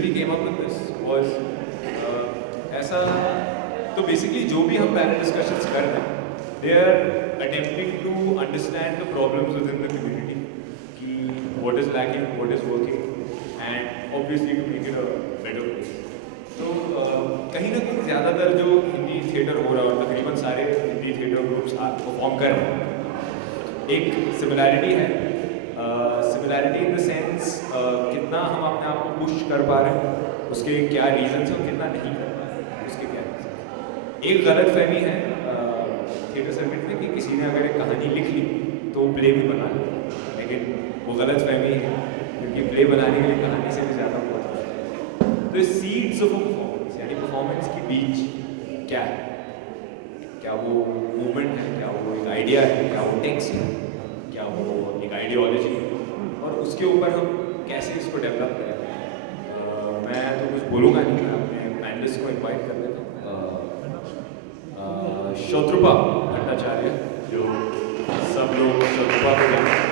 reason we came up with this was ऐसा तो basically जो भी हम panel discussions कर रहे हैं, they are attempting to understand the problems within the community, कि what is lacking, what is working, and obviously to make it a better place. तो कहीं ना कहीं ज़्यादातर जो हिंदी थिएटर हो रहा है और तकरीबन सारे हिंदी थिएटर ग्रुप्स परफॉर्म कर रहे हैं, एक सिमिलैरिटी है. सिमिलैरिटी इन द सेंस कितना हम अपने आप को पुश कर पा रहे हैं, उसके क्या रीजंस हैं और कितना नहीं कर पा रहे हैं, उसके क्या रीजन. एक गलत फहमी है थिएटर सर्किट में कि किसी ने अगर एक कहानी लिख ली तो प्ले भी बना ली, लेकिन वो गलत फहमी है क्योंकि प्ले बनाने के लिए कहानी से भी ज़्यादा बहुत है. तो सीड्स ऑफ परफॉर्मेंस यानी परफॉर्मेंस के बीच क्या है, क्या वो मूवमेंट है, क्या वो एक आइडिया है, क्या वो टेक्स्ट है, क्या वो एक आइडियोलॉजी है, और उसके ऊपर हम कैसे इसको डेवलप करें. मैं तो कुछ बोलूँगा नहीं, मैं अपने पैनलिस्ट को इनवाइट कर देता हूँ. शत्रुपा भट्टाचार्य, जो सब लोग शत्रुपा को जानते हैं.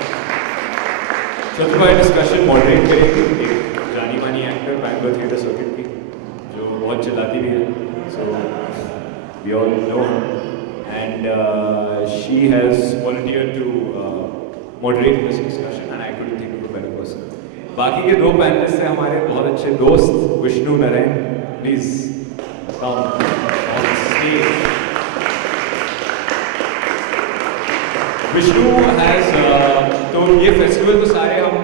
शत्रुपा डिस्कशन मॉडरेट करेंगे, एक जानी मानी एक्टर बैंगलोर थिएटर सर्किट की, जो बहुत चिल्लाती भी है. सो we all know her, and she has volunteered to moderate this discussion, and I couldn't think of a better person. बाकी के दो पैनलिस्ट हैं हमारे बहुत अच्छे दोस्त, Vishnu Narayan, please come on stage. Vishnu has तो ये फेस्टिवल तो सारे हम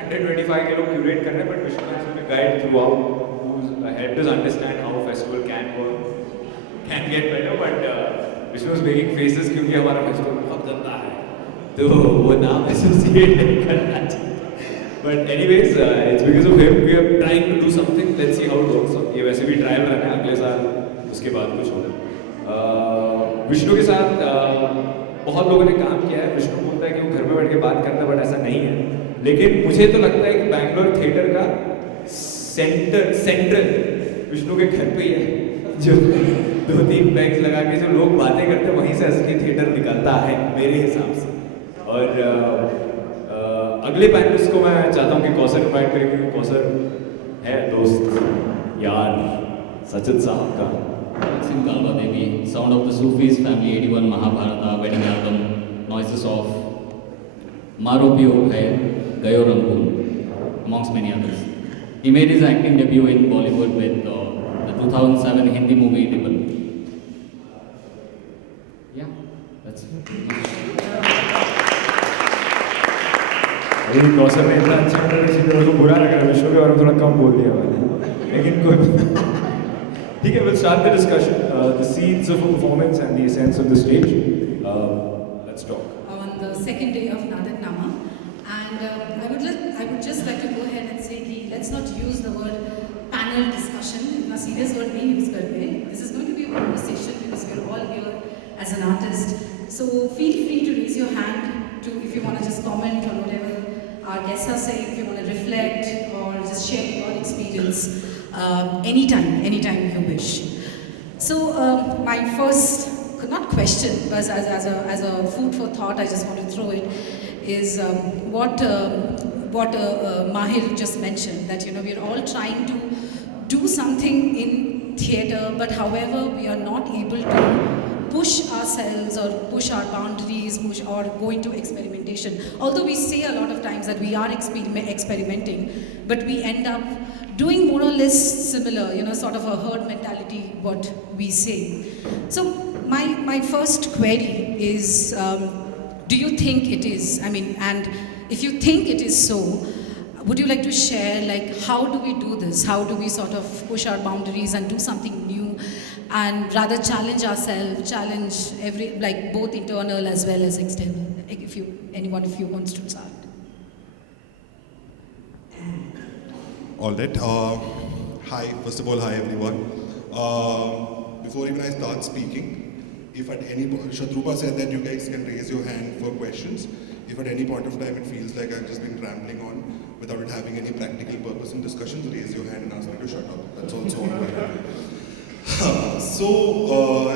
125 के लोग क्यूरेट कर रहे हैं, but Vishnu has been a guide throughout, who's helped us understand how a festival can work, can get better, but Vishnu is making faces क्योंकि हमारा फेस्टिवल बहुत गंदा है, तो वो नाम एसोसिएट नहीं करना चाहिए. But anyways, it's because of him we are trying to do something. Let's see how it works out. ये वैसे भी ट्रायल रन है, अगले साल उसके बाद कुछ होगा. विष्णु के साथ बहुत लोगों ने काम किया है. विष्णु बोलता है कि वो घर में बैठ के बात करता है, बट ऐसा नहीं है. लेकिन मुझे तो लगता है कि बैंगलोर थिएटर का सेंट्रल विष्णु के घर पे ही है, जो 2-3 बैग्स लगा के जो लोग बातें करते हैं वहीं से असली थिएटर निकलता है मेरे हिसाब से. और अगले पैनलिस्ट को मैं चाहता हूँ कि कौसर इन्वाइट करें, क्योंकि कौसर है दोस्त यार सचिन साहब का. Maxim Galva Devi, Sound of the Sufis, Family 81, Mahabharata, Wedding Album, Noises of Maro Pyog Hai, Gayo Rangoon, amongst many others. He made his acting debut in Bollywood with the 2007 Hindi movie Ribbon. Yeah, that's it. अभी कौसर ने इतना अच्छा किया तो बुरा लग रहा है, विष्णु के बारे में थोड़ा कम बोल दिया मैंने, लेकिन कोई ठीक है. We'll start the discussion. The seeds of a performance and the essence of the stage. Let's talk. On the second day of Nadak Nama, and I would just like to go ahead and say कि let's not use the word panel discussion. इतना serious word नहीं use करते. This is going to be a conversation because we're all here as an artist. So feel free to raise your hand to if you want to just comment on whatever our guests are saying, if you want to reflect or just share your experience. Anytime you wish. So my first, not question, but as a food for thought, I just want to throw it, is what Mahir just mentioned, that we are all trying to do something in theatre, but however we are not able to push ourselves or push our boundaries, or go into experimentation. Although we say a lot of times that we are experimenting, but we end up doing more or less similar, sort of a herd mentality, what we say. So my first query is, do you think it is, and if you think it is so, would you like to share, how do we do this? How do we sort of push our boundaries and do something new, and rather challenge ourselves, challenge both internal as well as external? If anyone of you wants to start. All right. Hi. First of all, hi everyone. Before even I start speaking, if at any point, Shatrupa said that you guys can raise your hand for questions. If at any point of time it feels like I've just been rambling on without it having any practical purpose in discussions, raise your hand and ask me to shut up. That's also on my hand. So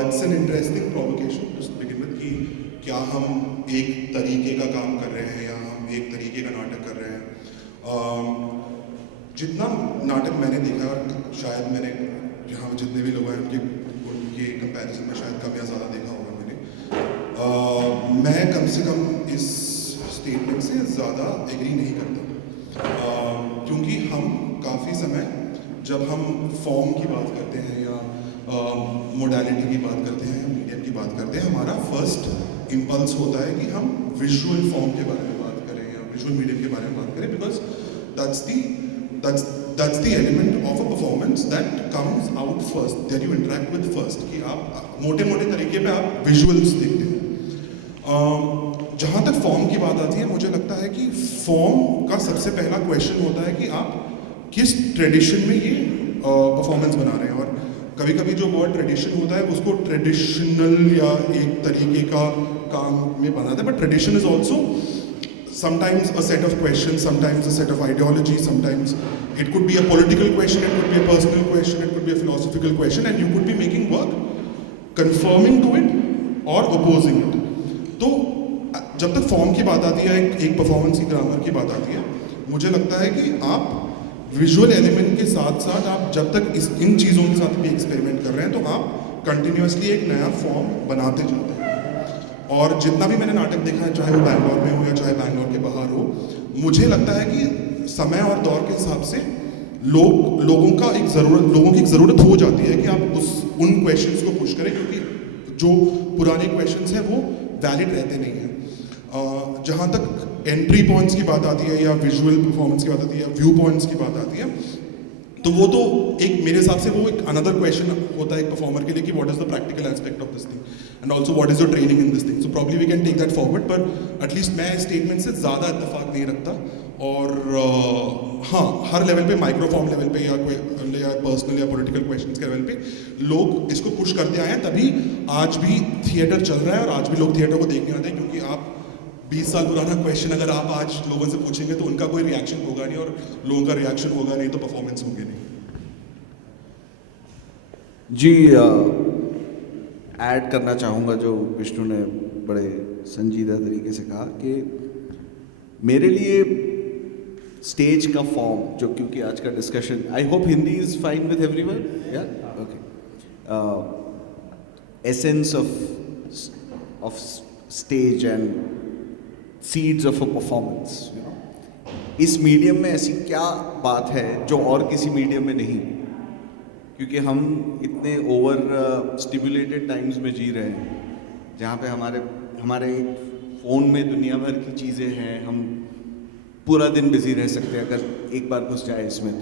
it's an interesting provocation to begin with कि क्या हम एक तरीके का काम कर रहे हैं या हम एक तरीके का नाटक कर रहे हैं. जितना नाटक मैंने देखा और शायद मैंने यहाँ जितने भी लोग हैं उनके कंपैरिजन में शायद कम या ज़्यादा देखा होगा मैंने, मैं कम से कम इस स्टेटमेंट से ज़्यादा एग्री नहीं करता, क्योंकि हम काफ़ी समय जब हम फॉर्म की बात करते हैं या मोडालिटी की बात करते हैं, मीडियम की बात करते हैं, हमारा फर्स्ट इम्पल्स होता है कि हम विजुअल फॉर्म के बारे में बात करें या विजुअल मीडियम के बारे में बात करें, because that's the element of a performance that comes out first, that you interact with first, कि आप मोटे मोटे तरीके पे आप विजुअल्स देखते हैं। जहाँ तक फॉर्म की बात आती है, मुझे लगता है कि फॉर्म का सबसे पहला क्वेश्चन होता है कि आप किस ट्रेडिशन में ये परफॉर्मेंस बना रहे हैं, और कभी कभी जो वर्ड ट्रेडिशन होता है उसको ट्रेडिशनल या एक तरीके का काम में बनाता है, but tradition is also sometimes a set of questions, sometimes a set of ideology, sometimes it could be a political question, it could be a personal question, it could be a philosophical question, and you could be making work conforming to it or opposing it. तो जब तक form की बात आती है, एक performance की grammar की बात आती है, मुझे लगता है कि आप विजुअल एलिमेंट के साथ साथ आप जब तक इन चीज़ों के साथ भी एक्सपेरिमेंट कर रहे हैं, तो आप कंटिन्यूसली एक नया फॉर्म बनाते जाते हैं। और जितना भी मैंने नाटक देखा है, चाहे वो बैंगलोर में हो या चाहे बैंगलोर के बाहर हो, मुझे लगता है कि समय और दौर के हिसाब से लोगों की एक ज़रूरत हो जाती है कि आप उन क्वेश्चंस को पुश करें, क्योंकि जो पुराने क्वेश्चंस हैं वो वैलिड रहते नहीं हैं। जहाँ तक एंट्री पॉइंट्स की बात आती है या विजुअल परफॉर्मेंस की बात आती है या व्यू पॉइंट्स की बात आती है, तो वो तो एक मेरे हिसाब से वो एक अनदर क्वेश्चन होता है एक परफॉर्मर के लिए कि what is the practical aspect of this thing and also what is your training in this thing. So probably we can take that forward, पर एटलीस्ट मैं इस स्टेटमेंट से ज़्यादा इत्तेफाक नहीं रखता। और हाँ, हर लेवल पे, माइक्रोफॉर्म लेवल पे या पर्सनल या पॉलिटिकल क्वेश्चंस के लेवल पे लोग इसको पुश करते आए हैं, तभी आज भी थिएटर चल रहा है और आज भी लोग थिएटर को देखने आते हैं, क्योंकि आप 20 साल पुराना क्वेश्चन अगर आप आज लोगों से पूछेंगे तो उनका कोई रिएक्शन होगा नहीं, और लोगों का रिएक्शन होगा नहीं तो परफॉर्मेंस होगी नहीं। जी, ऐड करना चाहूँगा जो विष्णु ने बड़े संजीदा तरीके से कहा कि मेरे लिए स्टेज का फॉर्म, जो क्योंकि आज का discussion, I hope Hindi is fine with everyone, या okay, essence of stage and seeds of a performance, you know, इस मीडियम में ऐसी क्या बात है जो और किसी मीडियम में नहीं, क्योंकि हम इतने ओवर स्टिमुलेटेड टाइम्स में जी रहे हैं जहाँ पे हमारे फ़ोन में दुनिया भर की चीज़ें हैं, हम पूरा दिन बिजी रह सकते हैं अगर एक बार घुस जाए इसमें,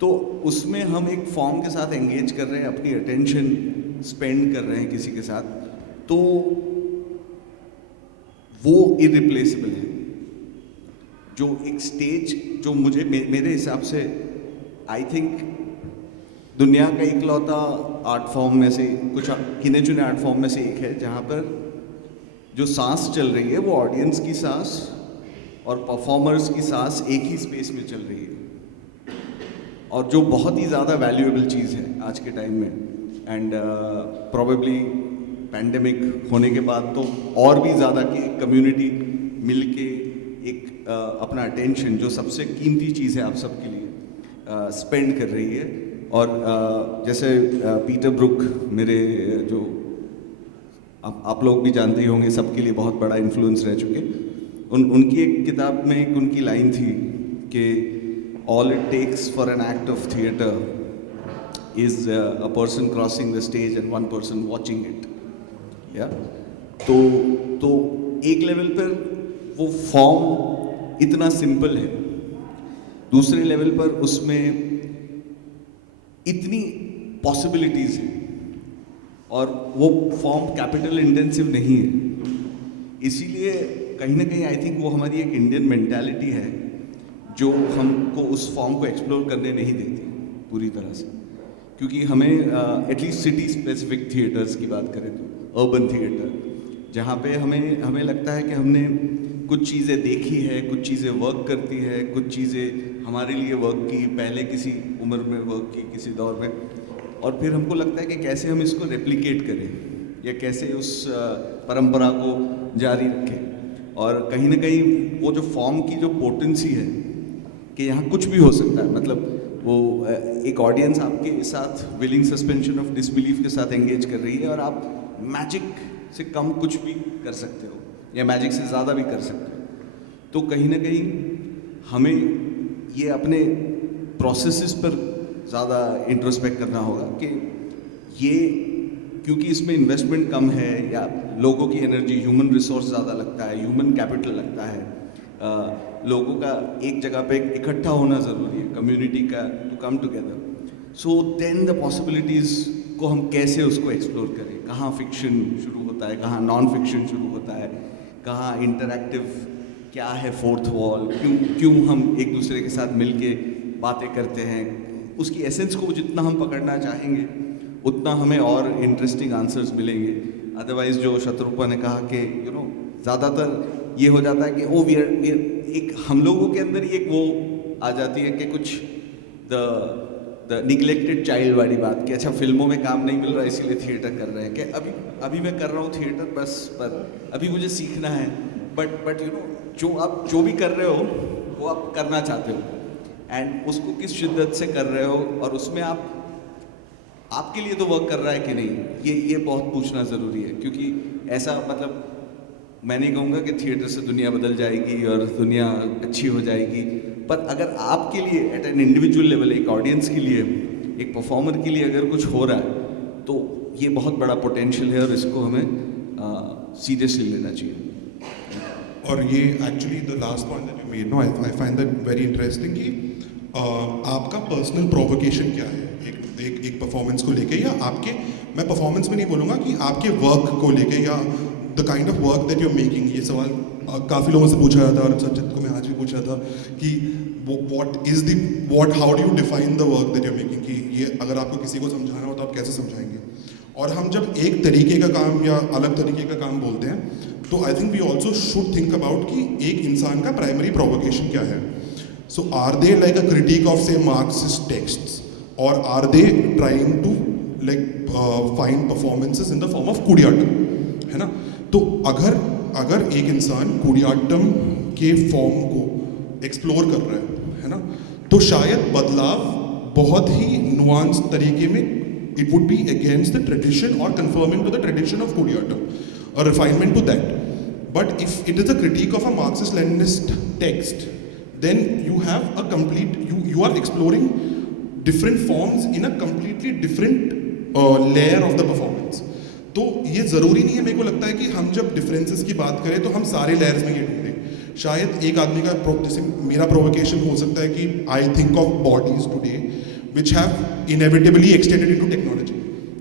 तो उसमें हम एक फॉर्म के साथ एंगेज कर रहे हैं, अपनी अटेंशन स्पेंड कर रहे हैं किसी के साथ, तो वो इरिप्लेसेबल है। जो एक स्टेज, जो मुझे मेरे हिसाब से आई थिंक दुनिया का इकलौता आर्ट फॉर्म में से, कुछ गिने चुने आर्ट फॉर्म में से एक है जहाँ पर जो सांस चल रही है वो ऑडियंस की सांस और परफॉर्मर्स की सांस एक ही स्पेस में चल रही है, और जो बहुत ही ज़्यादा वैल्यूएबल चीज़ है आज के टाइम में। एंड प्रोबेबली पैंडेमिक होने के बाद तो और भी ज़्यादा कि कम्युनिटी मिलके एक अपना अटेंशन, जो सबसे कीमती चीज़ है आप सबके लिए, स्पेंड कर रही है। और जैसे पीटर ब्रुक, मेरे जो आप लोग भी जानते ही होंगे, सबके लिए बहुत बड़ा इन्फ्लुएंस रह चुके, उनकी एक किताब में एक उनकी लाइन थी कि all it takes for an act of theatre is a person crossing the stage and one person watching it, या तो एक लेवल पर वो फॉर्म इतना सिंपल है, दूसरे लेवल पर उसमें इतनी पॉसिबिलिटीज़ हैं, और वो फॉर्म कैपिटल इंटेंसिव नहीं है। इसीलिए कहीं ना कहीं आई थिंक वो हमारी एक इंडियन मेंटालिटी है जो हमको उस फॉर्म को एक्सप्लोर करने नहीं देती पूरी तरह से, क्योंकि हमें एटलीस्ट सिटी स्पेसिफिक थिएटर्स की बात करें तो अर्बन थिएटर, जहाँ पे हमें लगता है कि हमने कुछ चीज़ें देखी है, कुछ चीज़ें वर्क करती है, कुछ चीज़ें हमारे लिए वर्क की, पहले किसी उम्र में वर्क की, किसी दौर में, और फिर हमको लगता है कि कैसे हम इसको रेप्लिकेट करें या कैसे उस परंपरा को जारी रखें। और कहीं ना कहीं वो जो फॉर्म की जो पोटेंसी है कि यहाँ कुछ भी हो सकता है, मतलब वो एक ऑडियंस आपके साथ विलिंग सस्पेंशन ऑफ डिसबिलीफ के साथ एंगेज कर रही है और आप मैजिक से कम कुछ भी कर सकते हो या मैजिक से ज़्यादा भी कर सकते हो। तो कहीं ना कहीं हमें ये अपने प्रोसेसेस पर ज़्यादा इंट्रोस्पेक्ट करना होगा कि ये क्योंकि इसमें इन्वेस्टमेंट कम है या लोगों की एनर्जी, ह्यूमन रिसोर्स ज़्यादा लगता है, ह्यूमन कैपिटल लगता है, लोगों का एक जगह पे इकट्ठा होना ज़रूरी है, कम्युनिटी का to come together. So then the possibilities को हम कैसे उसको एक्सप्लोर करें, कहाँ फिक्शन शुरू होता है, कहाँ नॉन फिक्शन शुरू होता है, कहाँ इंटरैक्टिव क्या है, फोर्थ वॉल, क्यों हम एक दूसरे के साथ मिलके बातें करते हैं, उसकी एसेंस को जितना हम पकड़ना चाहेंगे उतना हमें और इंटरेस्टिंग आंसर्स मिलेंगे। अदरवाइज जो शत्रुपा ने कहा कि ज़्यादातर ये हो जाता है कि ओ वी एक हम लोगों के अंदर ही एक वो आ जाती है कि कुछ द निगलेक्टेड चाइल्ड वाली बात कि अच्छा फिल्मों में काम नहीं मिल रहा इसीलिए थिएटर कर रहे हैं, कि अभी मैं कर रहा हूँ थिएटर बस, पर अभी मुझे सीखना है, बट जो आप जो भी कर रहे हो वो आप करना चाहते हो एंड उसको किस शिद्दत से कर रहे हो और उसमें आपके लिए तो वर्क कर रहा है कि नहीं, ये बहुत पूछना ज़रूरी है। क्योंकि ऐसा मतलब मैं नहीं कहूँगा कि थिएटर से दुनिया बदल जाएगी और दुनिया अच्छी हो जाएगी, पर अगर आपके लिए एट एन इंडिविजुअल लेवल, एक ऑडियंस के लिए, एक परफॉर्मर के लिए अगर कुछ हो रहा है तो ये बहुत बड़ा पोटेंशियल है और इसको हमें सीरियसली लेना चाहिए। और ये actually the last point that you made, no I find that very interesting कि आपका पर्सनल प्रोवोकेशन क्या है एक परफॉर्मेंस को लेके, या आपके, मैं परफॉर्मेंस में नहीं बोलूँगा, कि आपके वर्क को लेके या the kind of work that you are making. ये सवाल काफ़ी लोगों से पूछा जाता है और सचित को मैं आज भी पूछा था कि how do you define the work that you are making, कि ये अगर आपको किसी को समझाना हो तो आप कैसे समझाएंगे। और हम जब एक तरीके का काम या अलग तरीके का काम बोलते हैं तो I think we also should think about कि एक इंसान का प्राइमरी प्रोवोकेशन क्या है। So are they like a critique of say Marxist texts, or are they trying to find performances in the form of Koodiyattam, है ना। तो अगर एक इंसान कूडियाट्टम के फॉर्म को एक्सप्लोर कर रहा है ना, तो शायद बदलाव बहुत ही नुआंस तरीके में, it would be against the tradition और conforming to the tradition of Koodiyattam, a refinement to that. But if it is a critique of a Marxist-Leninist text, then you have a complete, you are exploring different forms in a completely different layer of the performance. तो ये ज़रूरी नहीं है, मेरे को लगता है कि हम जब डिफरेंसेस की बात करें तो हम सारे लेयर्स में ये ढूंढें। शायद एक आदमी का जैसे मेरा प्रोवोकेशन हो सकता है कि I think of bodies today which have inevitably extended into technology,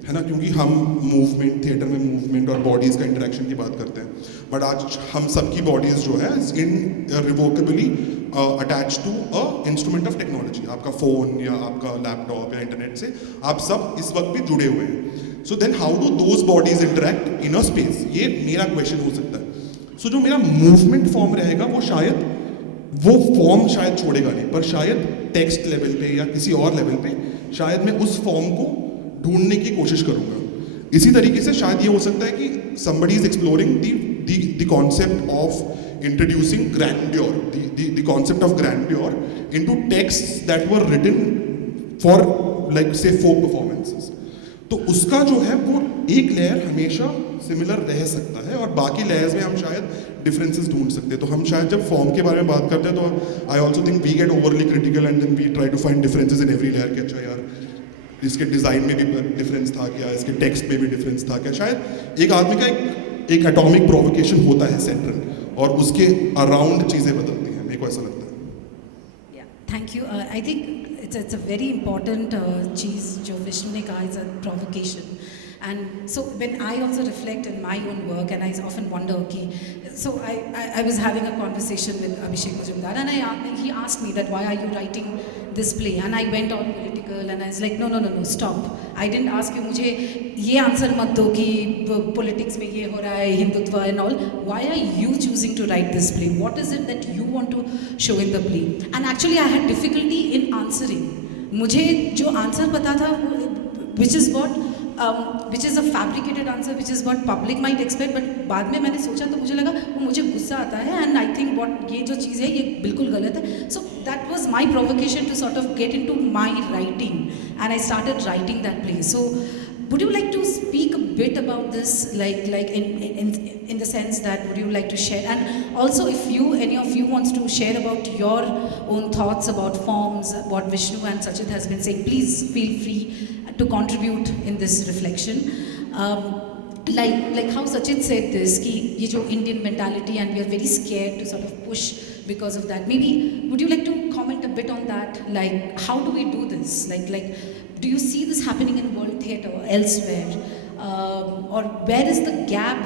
है ना, क्योंकि हम मूवमेंट, थिएटर में मूवमेंट और बॉडीज़ का इंटरेक्शन की बात करते हैं, बट आज हम सबकी बॉडीज़ जो है irrevocably attach to a instrument of technology. आपका फ़ोन या आपका लैपटॉप या इंटरनेट से आप सब इस वक्त भी जुड़े हुए हैं। So then how do those bodies interact in a space, ये मेरा क्वेश्चन हो सकता है। सो जो मेरा मूवमेंट फॉर्म रहेगा वो शायद वो फॉर्म शायद छोड़ेगा नहीं, पर शायद टेक्स्ट लेवल पे या किसी और लेवल पे शायद मैं उस फॉर्म को ढूंढने की कोशिश करूंगा। इसी तरीके से शायद ये हो सकता है कि somebody is exploring the concept of introducing grandeur, the concept of grandeur into texts that were written for like say folk performances. तो उसका जो है वो एक लेयर हमेशा सिमिलर रह सकता है और बाकी लेयर्स में हम शायद डिफरेंसेस ढूंढ सकते हैं। तो हम शायद जब फॉर्म के बारे में बात करते हैं तो I also think we get overly critical and then we try to find differences in every layer. कि अच्छा यार इसके डिज़ाइन में भी डिफरेंस था क्या, इसके टेक्स्ट में भी डिफरेंस था क्या। शायद एक आदमी का एक एटॉमिक प्रोवोकेशन होता है सेंट्रल और उसके अराउंड चीज़ें बदलती हैं, मेरे को ऐसा लगता है। Yeah, thank you. I think it's a very important चीज़ जो विष्णु ने कहा, is a provocation. And so when I also reflect in my own work and I often wonder कि, so I was having a conversation with Abhishek Majumdar and he asked me that why are you writing this play, and I went on political and I was like no stop. I didn't ask you मुझे ये answer मत दो कि politics में ये हो रहा है, Hindutva and all. Why are you choosing to write this play? What is it that you want to show in the play? And actually I had difficulty in answering. मुझे जो आंसर पता था which is what which is a fabricated answer, which is what public might expect, but बाद में मैंने सोचा तो मुझे लगा वो मुझे गुस्सा आता है, and I think what ये जो चीज़ है ये बिल्कुल गलत है. So that was my provocation to sort of get into my writing, and I started writing that play. So would you like to speak a bit about this, like in the sense that would you like to share, and also if any of you wants to share about your own thoughts about forms, what Vishnu and Sachit has been saying, please feel free to contribute in this reflection. Like how Sachit said this, कि ये जो Indian mentality and we are very scared to sort of push because of that. Maybe would you like to comment a bit on that? Like how do we do this? Like do you see this happening in world theatre or elsewhere? Or where is the gap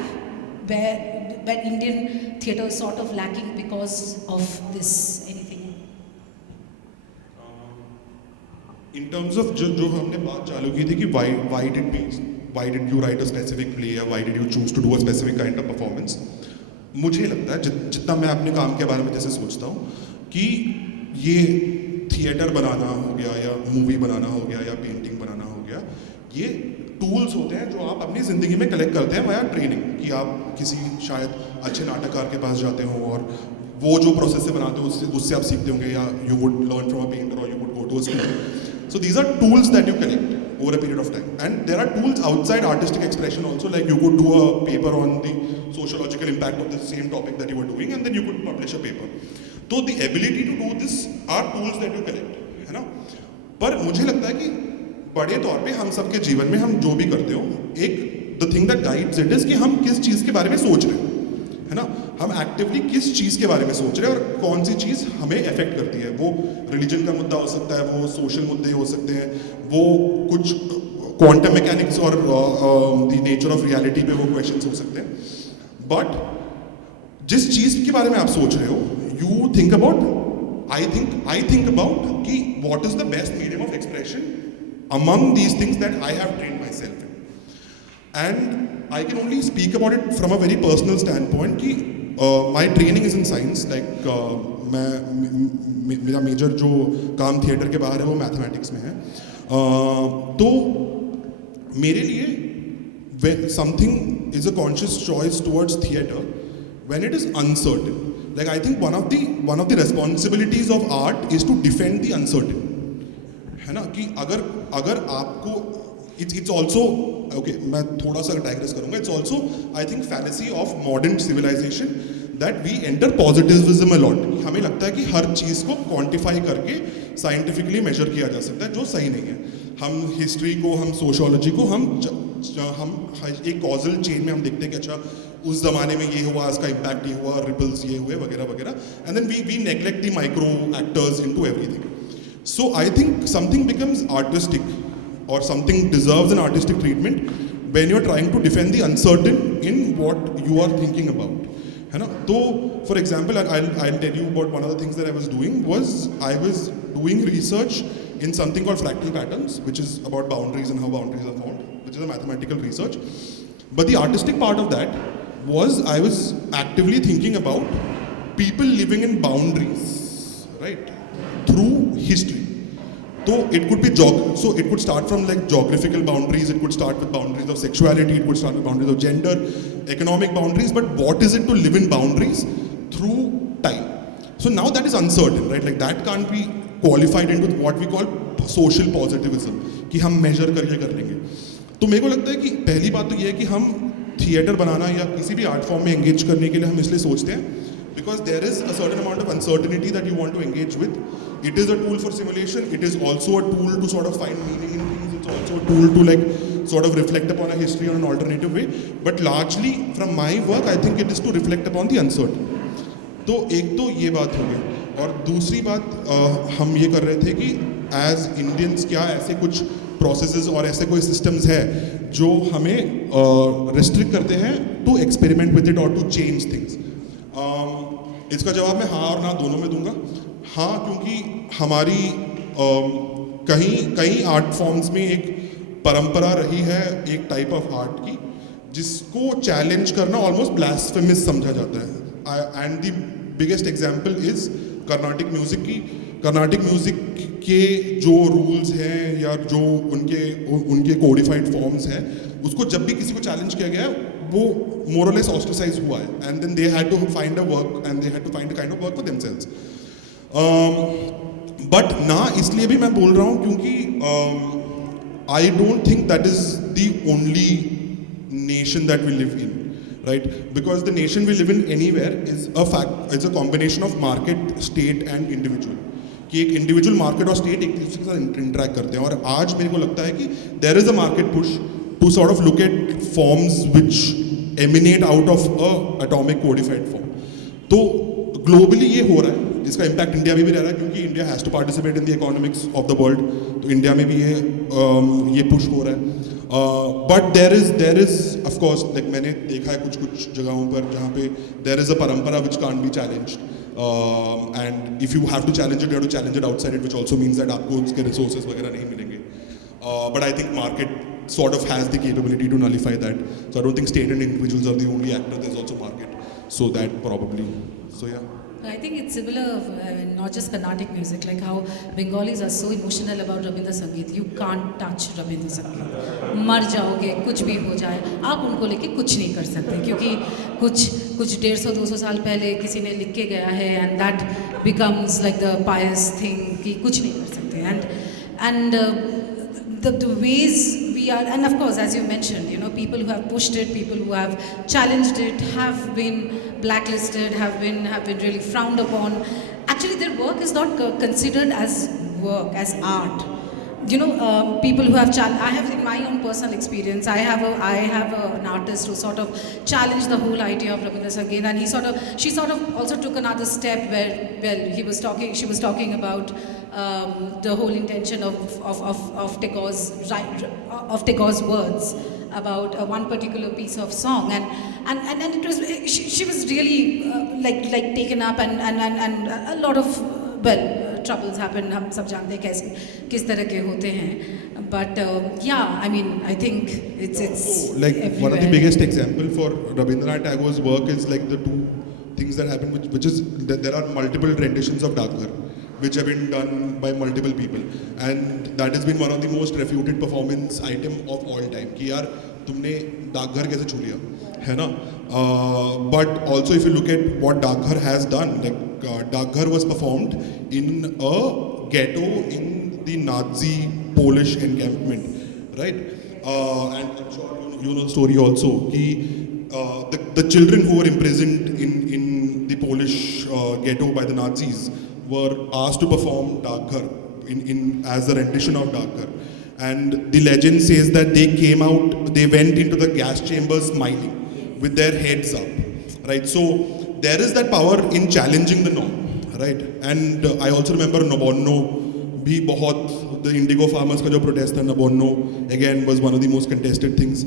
where Indian theatre is sort of lacking because of this? Anything? In terms of जो हमने बात चालू की थी कि why did you write a specific play or why did you choose to do a specific kind of performance? मुझे लगता है जितना मैं अपने काम के बारे में जैसे सोचता हूँ कि ये थिएटर बनाना हो गया या मूवी बनाना हो गया या पेंटिंग बनाना हो गया, ये टूल्स होते हैं जो आप अपनी ज़िंदगी में कलेक्ट करते हैं वाया ट्रेनिंग. कि आप किसी शायद अच्छे नाटककार के पास जाते हो और वो जो प्रोसेस से बनाते हो उससे आप सीखते होंगे, या you would learn from a painter और you would go to a school. So these are tools that you collect over a period of time, and there are tools outside artistic expression also, like you could do a paper on the sociological impact of the same topic that you were doing and then you could publish a paper. So the ability to do this are tools that you collect, है ना. पर मुझे लगता है कि बड़े तौर पे हम सबके जीवन में हम जो भी करते हो, एक the thing that guides it is कि हम किस चीज़ के बारे में सोच रहे हैं, है ना. हम एक्टिवली किस चीज़ के बारे में सोच रहे हैं और कौन सी चीज़ हमें अफेक्ट करती है. वो रिलीजन का मुद्दा हो सकता है, वो सोशल मुद्दे हो सकते हैं, वो कुछ क्वांटम मैकेनिक्स और द नेचर ऑफ रियलिटी पे वो क्वेश्चंस हो सकते हैं. बट जिस चीज़ के बारे में आप सोच रहे हो, you think about, I think about कि what is the best medium of expression among these things that I have trained myself in. And I can only speak about it from a very personal standpoint कि my training is in science. मेरा major जो काम theatre के बाहर है वो mathematics में है. तो मेरे लिए when something is a conscious choice towards theatre when it is uncertain, like I think one of the responsibilities of art is to defend the uncertain, है ना. कि अगर आपको it's also okay, मैं थोड़ा सा digress करूँगा. It's also I think fallacy of modern civilization that we enter positivism a lot. हमें लगता है कि हर चीज़ को quantify करके scientifically measure किया जा सकता है, जो सही नहीं है. हम हिस्ट्री को, हम सोशोलॉजी को हम एक कॉजल चेन में हम देखते हैं कि अच्छा उस ज़माने में ये हुआ, इसका इम्पैक्ट ये हुआ, रिपल्स ये हुए वगैरह वगैरह, and then we neglect the micro actors into everything. So I think something becomes artistic or something deserves an artistic treatment when you are trying to defend the uncertain in what you are thinking about, है ना. तो for example, I'll tell you about one of the things that I was doing was I was doing research in something called fractal patterns, which is about boundaries and how boundaries are formed, which is a mathematical research. But the artistic part of that was I was actively thinking about people living in boundaries, right, through history. So it could be so it could start from like geographical boundaries, it could start with boundaries of sexuality, it could start with boundaries of gender, economic boundaries, but what is it to live in boundaries through time? So now that is uncertain, right? Like that can't be qualified into what we call social positivism, कि हम measure करके कर लेंगे. तो मेरे को लगता है कि पहली बात तो ये है कि हम थिएटर बनाना या किसी भी आर्ट फॉर्म में एंगेज करने के लिए हम इसलिए सोचते हैं because there is a certain amount of uncertainty that you want to engage with. It is a tool for simulation. It is also a tool to sort of find meaning in things. It's also a tool to like sort of reflect upon a history in an alternative way. But largely from my work, I think it is to reflect upon the uncertain. तो एक तो ये बात हो गई, और दूसरी बात हम ये कर रहे थे कि as Indians क्या ऐसे कुछ processes और ऐसे कोई systems है जो हमें restrict करते हैं to experiment with it or to change things. इसका जवाब मैं हाँ और ना दोनों में दूंगा. हाँ, क्योंकि हमारी कहीं आर्ट फॉर्म्स में एक परंपरा रही है एक टाइप ऑफ आर्ट की जिसको चैलेंज करना ऑलमोस्ट ब्लास्फेमस समझा जाता है. And the biggest example is Carnatic music की. कर्नाटिक म्यूजिक के जो रूल्स हैं या जो उनके कोडिफाइड फॉर्म्स हैं, उसको जब भी किसी को चैलेंज किया गया वो मोर और लेस ऑस्ट्रेसाइज हुआ है, and then they had to find a work and they had to find a kind of work for themselves. But ना इसलिए भी मैं बोल रहा हूँ क्योंकि I don't think that is the only nation that we live in, right? Because the nation we live in anywhere is a fact, it's a combination of market, state and individual. कि एक individual market और state एक दूसरे के साथ interact करते हैं, और आज मेरे को लगता है कि there is a market push to sort of look at forms which emanate out of a atomic codified form. तो ग्लोबली ये हो रहा है, इसका इम्पैक्ट इंडिया में भी रह रहा है क्योंकि India has to participate in the economics of the world. तो इंडिया में भी ये पुश हो रहा है. But there is of course, like मैंने देखा है कुछ जगहों पर जहाँ पे देर इज अ परंपरा which can't be challenged, and if you have to challenge it, you have to challenge it outside it, which also means that आपको उसके रिसोर्सेज वगैरह नहीं मिलेंगे. But I think market sort of has the capability to nullify that. So I don't think state and individuals are the only actor. There's also market. So that probably. So yeah. I think it's similar, not just Carnatic music, like how Bengalis are so emotional about Rabindra Sangeet. You can't touch Rabindra Sangeet. मर जाओगे, कुछ भी हो जाए, आप उनको लेके कुछ नहीं कर सकते क्योंकि कुछ 150-200 साल पहले किसी ने लिख के गया है, and that becomes like the pious thing कि कुछ नहीं कर सकते. And the ways we are, and of course as you mentioned, you know, people who have pushed it, people who have challenged it have been blacklisted, have been really frowned upon. Actually their work is not considered as work, as art. You know, people who have I have, in my own personal experience, I have an artist who sort of challenged the whole idea of Rabindra Sangeet, and she sort of also took another step where she was talking about the whole intention of Tagore's words about one particular piece of song, and it was she was really like taken up, and a lot of troubles happen. हम सब जानते हैं किस तरह के होते हैं, but yeah, I mean, I think it's like everywhere. one of the biggest example for Rabindranath Tagore's work is like the two things that happen, which is that there are multiple renditions of Daghar which have been done by multiple people, and that has been one of the most refuted performance item of all time कि यार तुमने Daghar कैसे छू लिया, है ना? But also if you look at what Daghar has done, like Daghar was performed in a ghetto in the Nazi Polish encampment, right? And I'm sure you know the story also. The children who were imprisoned in the Polish ghetto by the Nazis were asked to perform Daghar as a rendition of Daghar. And the legend says that they went into the gas chamber smiling with their heads up, right? So there is that power in challenging the norm, right? And I also remember Nabonno भी बहुत, the indigo farmers का जो protest था Nabonno again was one of the most contested things.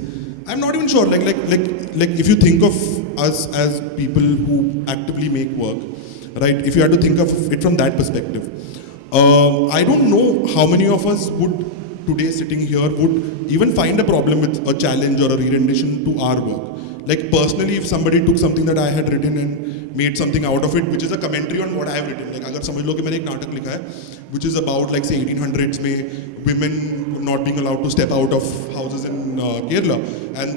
I'm not even sure, like if you think of us as people who actively make work, right? If you had to think of it from that perspective, I don't know how many of us would today sitting here would even find a problem with a challenge or a re-rendition to our work. Like personally, if somebody took something that I had written and made something out of it, which is a commentary on what I have written. Like अगर समझ लो कि मैंने एक नाटक लिखा है, which is about like say 1800s में women not being allowed to step out of houses in Kerala, and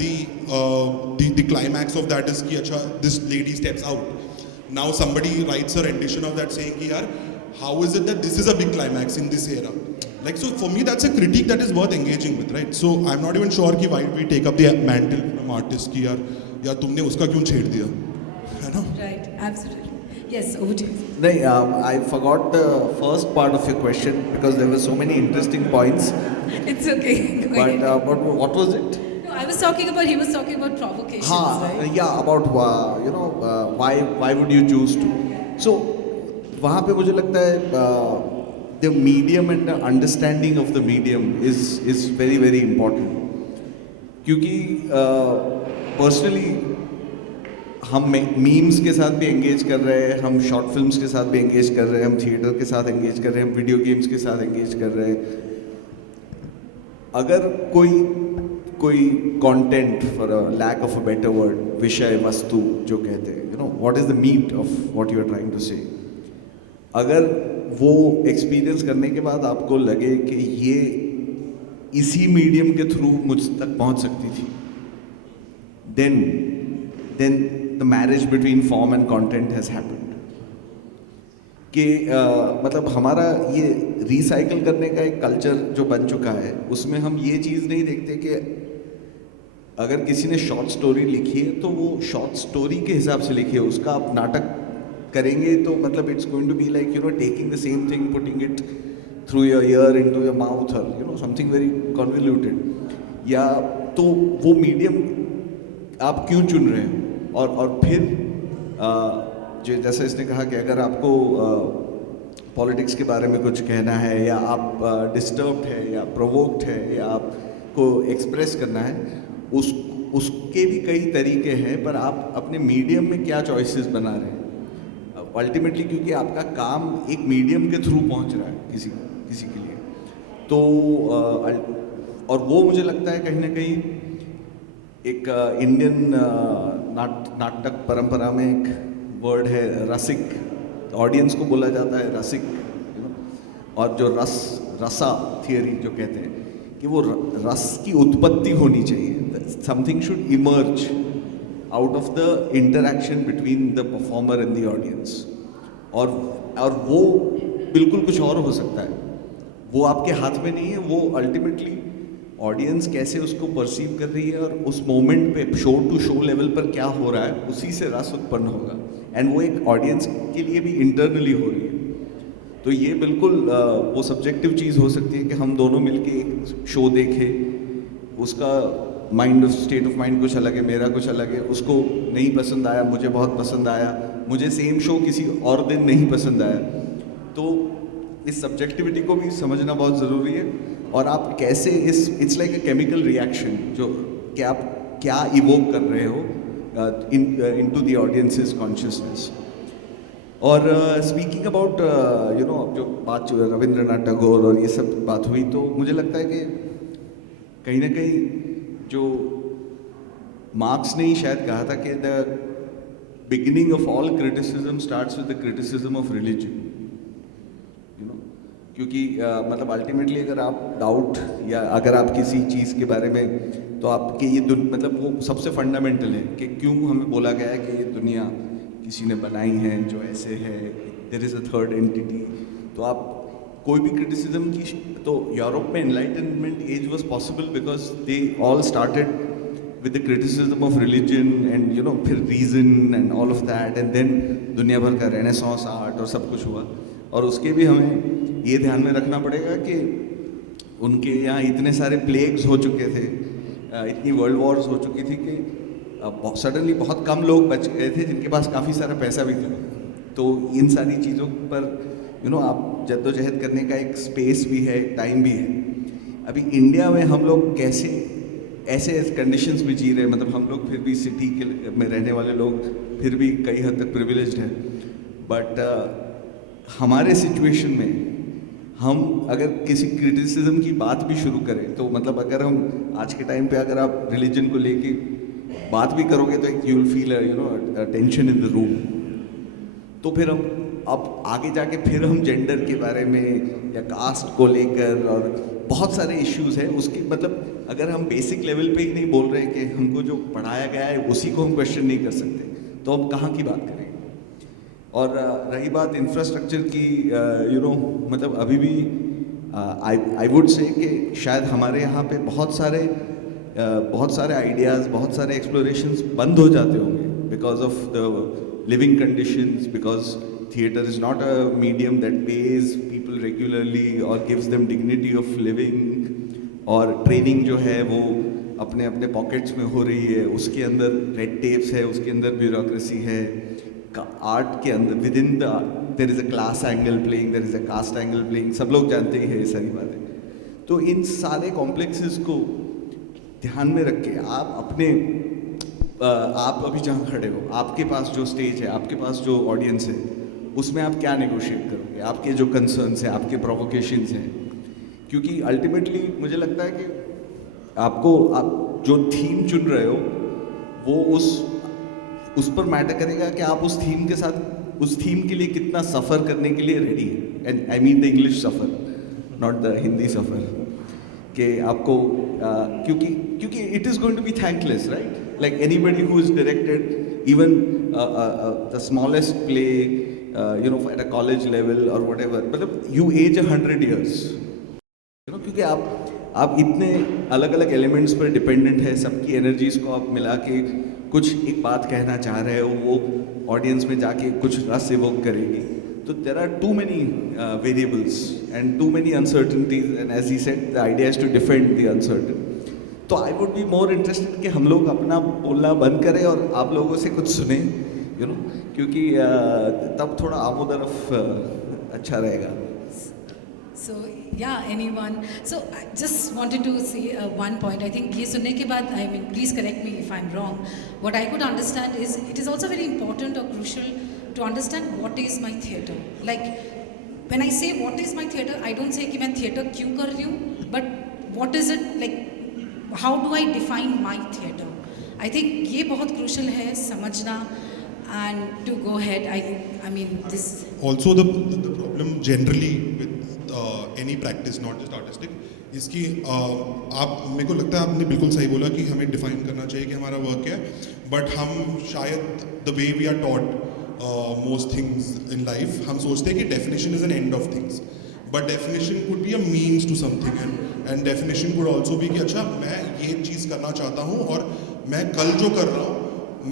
the climax of that is कि अच्छा this lady steps out. Now somebody writes a rendition of that saying कि यार how is it that this is a big climax in this era? Like, so for me that's a critique that is worth engaging with, right? So I'm not even sure कि why we take up the mantle from artists कि यार तुमने उसका क्यों छेड़ दिया, है ना? Right, absolutely. Yes, over to you. No, I forgot the first part of your question because there were so many interesting points. It's okay. Go But ahead. what was it? No, he was talking about provocations, right? Yeah, about why would you choose to? So वहाँ पे मुझे लगता है the medium and the understanding of the medium is very very important. क्योंकि personally हम memes के साथ भी एंगेज कर रहे हैं, हम शॉर्ट फिल्म्स के साथ भी एंगेज कर रहे हैं, हम थिएटर के साथ एंगेज कर रहे हैं, हम वीडियो गेम्स के साथ एंगेज कर रहे हैं. अगर कोई content, for a lack of a better word, विषय वस्तु जो कहते हैं, you know, what is the meat of what you are trying to say, अगर वो एक्सपीरियंस करने के बाद आपको लगे कि ये इसी मीडियम के थ्रू मुझ तक पहुंच सकती थी, then the marriage between form and content has happened. कि मतलब हमारा ये रिसाइकल करने का एक कल्चर जो बन चुका है, उसमें हम ये चीज़ नहीं देखते कि अगर किसी ने शॉर्ट स्टोरी लिखी है तो वो शॉर्ट स्टोरी के हिसाब से लिखी है, उसका आप नाटक करेंगे तो मतलब it's going to be like you know taking the same thing, putting it through your ear into your mouth, और you know something very convoluted. या तो वो मीडियम आप क्यों चुन रहे हो? और फिर जो जैसा इसने कहा कि अगर आपको पॉलिटिक्स के बारे में कुछ कहना है, या आप डिस्टर्ब्ड है, या प्रोवोक्ड है, या आपको एक्सप्रेस करना है, उसके भी कई तरीके हैं, पर आप अपने मीडियम में क्या चॉइसेस बना रहे हैं अल्टीमेटली, क्योंकि आपका काम एक मीडियम के थ्रू पहुंच रहा है किसी के लिए. तो और वो मुझे लगता है कहीं ना कहीं एक इंडियन नाटक परंपरा में एक वर्ड है रसिक, ऑडियंस को बोला जाता है रसिक, यू नो. और जो रसा थियरी जो कहते हैं कि वो रस की उत्पत्ति होनी चाहिए, something should emerge out of the interaction between the performer and the audience. और वो बिल्कुल कुछ और हो सकता है, वो आपके हाथ में नहीं है. वो अल्टीमेटली ऑडियंस कैसे उसको परसीव कर रही है, और उस मोमेंट पे शो टू शो लेवल पर क्या हो रहा है, उसी से रस उत्पन्न होगा. एंड वो एक ऑडियंस के लिए भी इंटरनली हो रही है. तो ये बिल्कुल वो सब्जेक्टिव चीज़ हो सकती है कि हम दोनों मिलके एक शो देखें, उसका माइंड स्टेट ऑफ माइंड कुछ अलग है, मेरा कुछ अलग है, उसको नहीं पसंद आया, मुझे बहुत पसंद आया, मुझे सेम शो किसी और दिन नहीं पसंद आया. तो इस सब्जेक्टिविटी को भी समझना बहुत ज़रूरी है. और आप कैसे it's like a chemical reaction, जो कि आप क्या इवोक कर रहे हो इनटू द ऑडियंसेस कॉन्शियसनेस. और स्पीकिंग अबाउट यू नो, जो बात रविंद्रनाथ टैगोर और ये सब बात हुई, तो मुझे लगता है कि कहीं ना कहीं जो मार्क्स ने ही शायद कहा था कि the beginning of all criticism starts with the criticism of religion, you know. क्योंकि मतलब अल्टीमेटली अगर आप डाउट, या अगर आप किसी चीज़ के बारे में, तो आपके ये मतलब वो सबसे फंडामेंटल है कि क्यों हमें बोला गया है कि ये दुनिया किसी ने बनाई है जो ऐसे है, there is a third entity. तो आप कोई भी क्रिटिसिज्म की, तो यूरोप में enlightenment age was possible because they all started with the criticism of religion and you know फिर reason and all of that, and then दुनिया भर का रेनेसांस आर्ट और सब कुछ हुआ. और उसके भी हमें ये ध्यान में रखना पड़ेगा कि उनके यहाँ इतने सारे प्लेग्स हो चुके थे, इतनी वर्ल्ड वॉर्स हो चुकी थी कि सडनली बहुत कम लोग बच गए थे जिनके पास काफ़ी सारा पैसा भी था. तो इन सारी चीज़ों पर यू नो आप जद्दोजहद करने का एक स्पेस भी है, एक टाइम भी है. अभी इंडिया में हम लोग कैसे ऐसे कंडीशंस में जी रहे हैं, मतलब हम लोग फिर भी सिटी के में रहने वाले लोग फिर भी कई हद तक प्रिविलेज्ड हैं. बट हमारे सिचुएशन में हम अगर किसी क्रिटिसिज्म की बात भी शुरू करें, तो मतलब अगर हम आज के टाइम पे अगर आप रिलीजन को लेके बात भी करोगे तो एक you will feel you know tension in the room. तो फिर हम अब आगे जाके फिर हम जेंडर के बारे में या कास्ट को लेकर और बहुत सारे इश्यूज हैं उसके, मतलब अगर हम बेसिक लेवल पे ही नहीं बोल रहे कि हमको जो पढ़ाया गया है उसी को हम क्वेश्चन नहीं कर सकते, तो हम कहाँ की बात करेंगे. और रही बात इंफ्रास्ट्रक्चर की, यू नो मतलब अभी भी आई वुड से कि शायद हमारे यहाँ पे बहुत सारे आइडियाज़, बहुत सारे एक्सप्लोरेशंस बंद हो जाते होंगे because of the living conditions, because theatre is not a medium that pays people regularly or gives them dignity of living. और ट्रेनिंग जो है वो अपने अपने पॉकेट्स में हो रही है, उसके अंदर रेड टेप्स है, उसके अंदर ब्यूरोक्रेसी है. आर्ट के अंदर within the there is a class angle playing, there is a caste angle playing, सब लोग जानते ही है ये सारी बातें. तो इन सारे कॉम्प्लेक्सेस को ध्यान में रख के आप अपने आप अभी जहाँ खड़े हो, आपके पास जो स्टेज है, आपके पास जो ऑडियंस है, उसमें आप क्या नेगोशिएट करोगे, आपके जो कंसर्न्स हैं, आपके प्रोवोकेशंस हैं. क्योंकि अल्टीमेटली मुझे लगता है कि आप जो थीम चुन रहे हो वो उस पर मैटर करेगा कि आप उस थीम के साथ उस थीम के लिए कितना सफ़र करने के लिए रेडी है. And I mean the English suffer, not the Hindi सफ़र. कि आपको क्योंकि it is going to be thankless, right? Like anybody who is directed even the smallest play at a college level और वट एवर, मतलब you age 100 years, क्योंकि आप इतने अलग अलग एलिमेंट्स पर डिपेंडेंट है. सबकी एनर्जीज को आप मिला के कुछ एक बात कहना चाह रहे हो, वो ऑडियंस में जाके कुछ रस इवोक करेगी. तो there are too many variables and too many uncertainties, and as he said the idea is to defend the uncertain. तो I would be more interested कि हम लोग अपना बोलना बंद करें और आप लोगों से कुछ सुने, क्योंकि तब थोड़ा आमोदरफ अच्छा रहेगा. So yeah, anyone. So I just wanted to say one point. I think ये सुनने के बाद, I mean, please correct me if I'm wrong. What I could understand is it is also very important or crucial to understand what is my theatre. Like when I say what is my theatre, I don't say कि मैं theatre क्यों कर रही हूँ, but what is it like? How do I define my theatre? I think ये बहुत crucial है समझना. And to go ahead, I mean this. Also the problem generally with any practice, not just artistic, इसकी आप, मेरे को लगता है आपने बिल्कुल सही बोला कि हमें डिफाइन करना चाहिए कि हमारा वर्क क्या है. बट हम शायद the way we are taught most things in life, हम सोचते हैं कि definition is an end of things, but definition could be a means to something, and definition could also be कि अच्छा मैं ये चीज़ करना चाहता हूँ और मैं कल जो कर रहा हूँ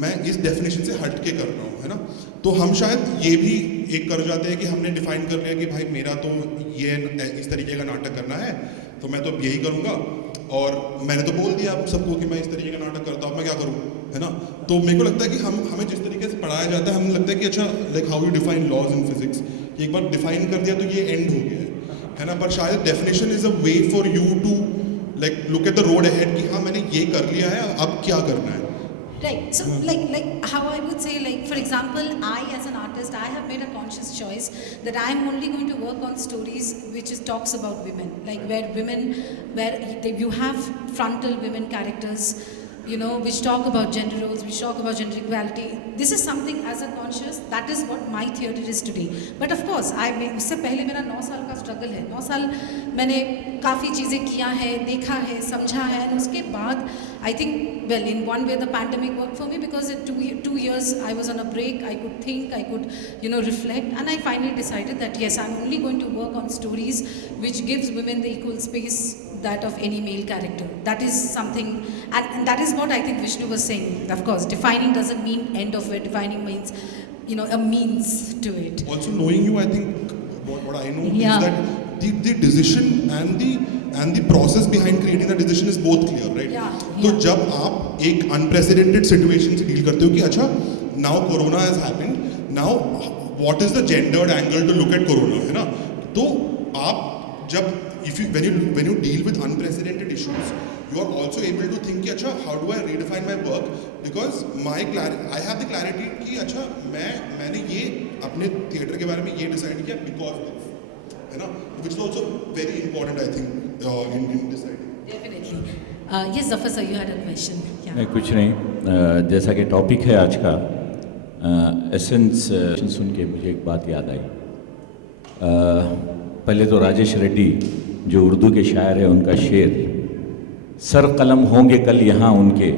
मैं इस डेफिनेशन से हट के कर रहा हूँ, है ना. तो हम शायद ये भी एक कर जाते हैं कि हमने डिफाइन कर लिया कि भाई मेरा तो ये इस तरीके का नाटक करना है तो मैं तो अब यही करूँगा, और मैंने तो बोल दिया आप सबको कि मैं इस तरीके का नाटक करता हूँ, मैं क्या करूँ, है ना. तो मेरे को लगता है कि हमें जिस तरीके से पढ़ाया जाता है हमें लगता है कि अच्छा like how you define laws in physics, एक बार डिफाइन कर दिया तो ये एंड हो गया है ना. बट शायद definition is a way for you to like look at the road ahead कि हाँ मैंने ये कर लिया है, अब क्या करना है. Right. So, like how I would say, like for example, I as an artist, I have made a conscious choice that I am only going to work on stories which is talks about women, like where you have frontal women characters, which talk about gender roles, which talk about gender equality. This is something as a conscious, that is what my theatre is today. But of course, उससे पहले मेरा 9 साल का struggle है. 9 साल मैंने काफ़ी चीज़ें किया है, देखा है, समझा है, और उसके बाद I think, well, in one way the pandemic worked for me because in 2 years I was on a break, I could think, I could, reflect, and I finally decided that yes, I'm only going to work on stories which gives women the equal space that of any male character. That is something, and that is what I think Vishnu was saying. Of course, defining doesn't mean end of it. Defining means, a means to it. Also knowing you, I think what I know Yeah. is that the decision and the process behind creating the decision is both clear, right? Yeah, तो yeah. जब आप एक unprecedented situation से deal करते हो कि अच्छा now corona has happened, now what is the gendered angle to look at corona, है ना. तो आप जब when you deal with unprecedented issues, you are also able to think कि अच्छा how do I redefine my work because I have the clarity कि अच्छा मैंने ये अपने थिएटर के बारे में ये डिसाइड किया because of, है ना, which is also very important I think in deciding. Definitely. Yes, Zafar sir, you had a question. Yeah. नहीं कुछ नहीं, जैसा कि टॉपिक है आज का, एसेंस सुन के मुझे एक बात याद आई. पहले तो राजेश रेड्डी जो उर्दू के शायर हैं उनका शेर, सर कलम होंगे कल यहाँ उनके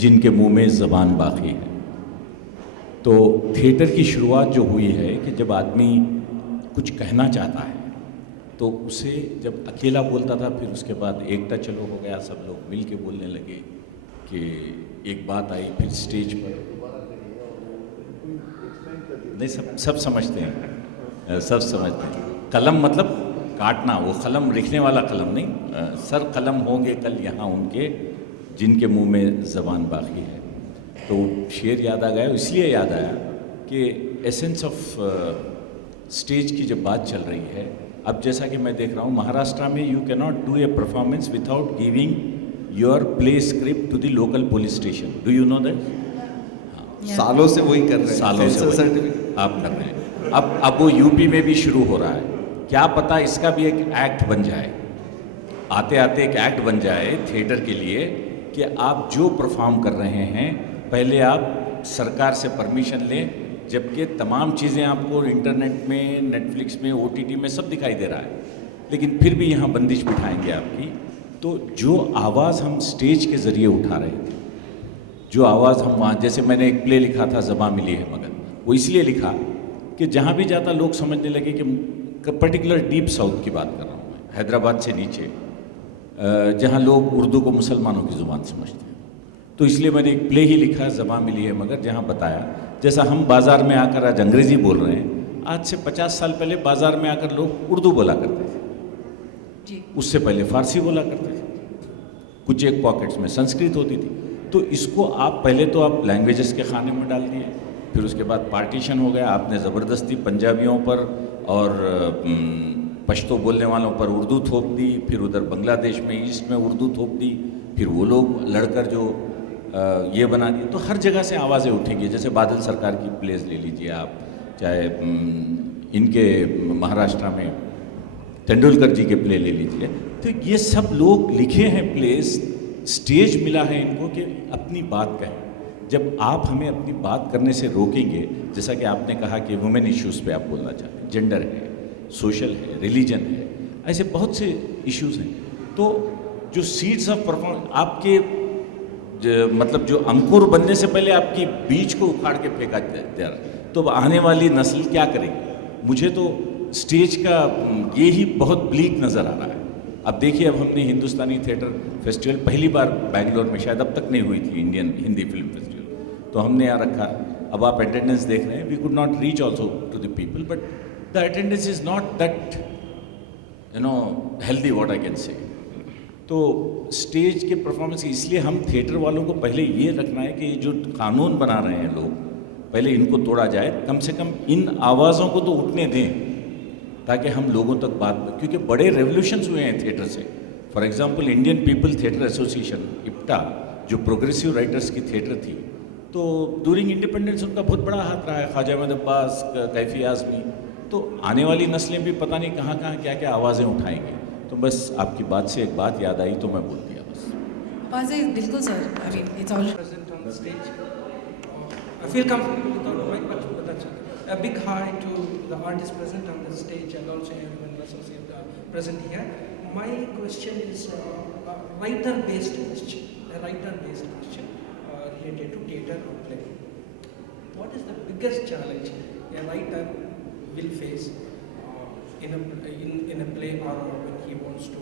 जिनके मुंह में ज़बान बाकी है. तो थिएटर की शुरुआत जो हुई है कि जब आदमी कुछ कहना चाहता है तो उसे जब अकेला बोलता था, फिर उसके बाद एकता चलो हो गया, सब लोग मिल के बोलने लगे कि एक बात आई, फिर स्टेज पर नहीं, सब समझते हैं, सब समझते हैं. कलम मतलब काटना, वो कलम लिखने वाला कलम नहीं. सर कलम होंगे कल यहाँ उनके जिनके मुंह में ज़बान बाकी है. तो शेर याद आ गया, इसलिए याद आया कि एसेंस ऑफ स्टेज की जब बात चल रही है, अब जैसा कि मैं देख रहा हूँ महाराष्ट्र में you can not do a performance without giving your play script to the local police station. Do you know that? सालों से वही कर रहे हैं, सालों से सेंसर वही सर्टिफिकेट आप कर रहे हैं. अब वो यूपी में भी शुरू हो रहा है. क्या पता इसका भी एक एक्ट बन जाए, आते आते एक एक्ट बन जाए थिएटर के लिए कि आप जो परफॉर्म कर रहे हैं पहले आप सरकार से परमिशन लें जबकि तमाम चीज़ें आपको इंटरनेट में, नेटफ्लिक्स में, OTT में सब दिखाई दे रहा है, लेकिन फिर भी यहाँ बंदिश बिठाएंगे आपकी। तो जो आवाज़ हम स्टेज के ज़रिए उठा रहे थे, जो आवाज़ हम वहाँ, जैसे मैंने एक प्ले लिखा था ज़बां मिली है मगर, वो इसलिए लिखा कि जहाँ भी जाता लोग समझने लगे कि पर्टिकुलर डीप साउथ की बात कर रहा हूँ मैं, हैदराबाद से नीचे, जहाँ लोग उर्दू को मुसलमानों की ज़ुबान समझते हैं। तो इसलिए मैंने एक प्ले ही लिखा ज़बां मिली है मगर, जहाँ बताया जैसा हम बाज़ार में आकर आज अंग्रेज़ी बोल रहे हैं, आज से 50 साल पहले बाज़ार में आकर लोग उर्दू बोला करते थे, जी। उससे पहले फ़ारसी बोला करते थे, कुछ एक पॉकेट्स में संस्कृत होती थी। तो इसको आप पहले तो आप लैंग्वेजेस के खाने में डाल दिए, फिर उसके बाद पार्टीशन हो गया, आपने ज़बरदस्ती पंजाबियों पर और पश्तो बोलने वालों पर उर्दू थोप दी, फिर उधर बांग्लादेश में ईस्ट में उर्दू थोप दी, फिर वो लोग लड़कर जो ये बना दिए। तो हर जगह से आवाज़ें उठेंगी। जैसे बादल सरकार की प्लेस ले लीजिए आप, चाहे इनके महाराष्ट्र में तेंदुलकर जी के प्ले ले लीजिए, तो ये सब लोग लिखे हैं प्लेस, स्टेज मिला है इनको कि अपनी बात कहें। जब आप हमें अपनी बात करने से रोकेंगे, जैसा कि आपने कहा कि वुमेन इश्यूज़ पे आप बोलना चाहते हैं, जेंडर है, सोशल है, रिलीजन है, ऐसे बहुत से इश्यूज़ हैं, तो जो सीड्स ऑफ परफॉर्मेंस आपके मतलब जो अंकुर बनने से पहले आपकी बीज को उखाड़ के फेंका जा रहा है, तो आने वाली नस्ल क्या करेगी? मुझे तो स्टेज का ये ही बहुत ब्लीक नज़र आ रहा है। अब देखिए, अब हमने हिंदुस्तानी थिएटर फेस्टिवल पहली बार बैंगलोर में, शायद अब तक नहीं हुई थी, इंडियन हिंदी फिल्म फेस्टिवल, तो हमने यहाँ रखा। अब आप अटेंडेंस देख रहे हैं, we could not reach also to the people, but the attendance is not that healthy, what I can say. तो स्टेज के परफॉर्मेंस, इसलिए हम थिएटर वालों को पहले ये रखना है कि ये जो कानून बना रहे हैं लोग, पहले इनको तोड़ा जाए, कम से कम इन आवाज़ों को तो उठने दें, ताकि हम लोगों तक बात, क्योंकि बड़े रेवोल्यूशंस हुए हैं थिएटर से। For example Indian people theatre association, IPTA, जो प्रोग्रेसिव राइटर्स की थिएटर थी, तो ड्यूरिंग इंडिपेंडेंस उनका बहुत बड़ा हाथ रहा है, ख्वाजा अहमद अब्बास, कैफी आज़मी। तो आने वाली नस्लें भी पता नहीं कहाँ कहाँ क्या क्या आवाज़ें उठाएंगी। तो बस आपकी बात से एक बात याद आई तो मैं बोल दिया बस। वाज़ेह, बिल्कुल sir, I mean it's all Present on the stage. I feel comfortable without a mic, but that's okay. A big hi to the artists present on the stage and also everyone associated present here. My question is a writer-based question related to theatre or play. What is the biggest challenge a writer will face in a play or when he wants to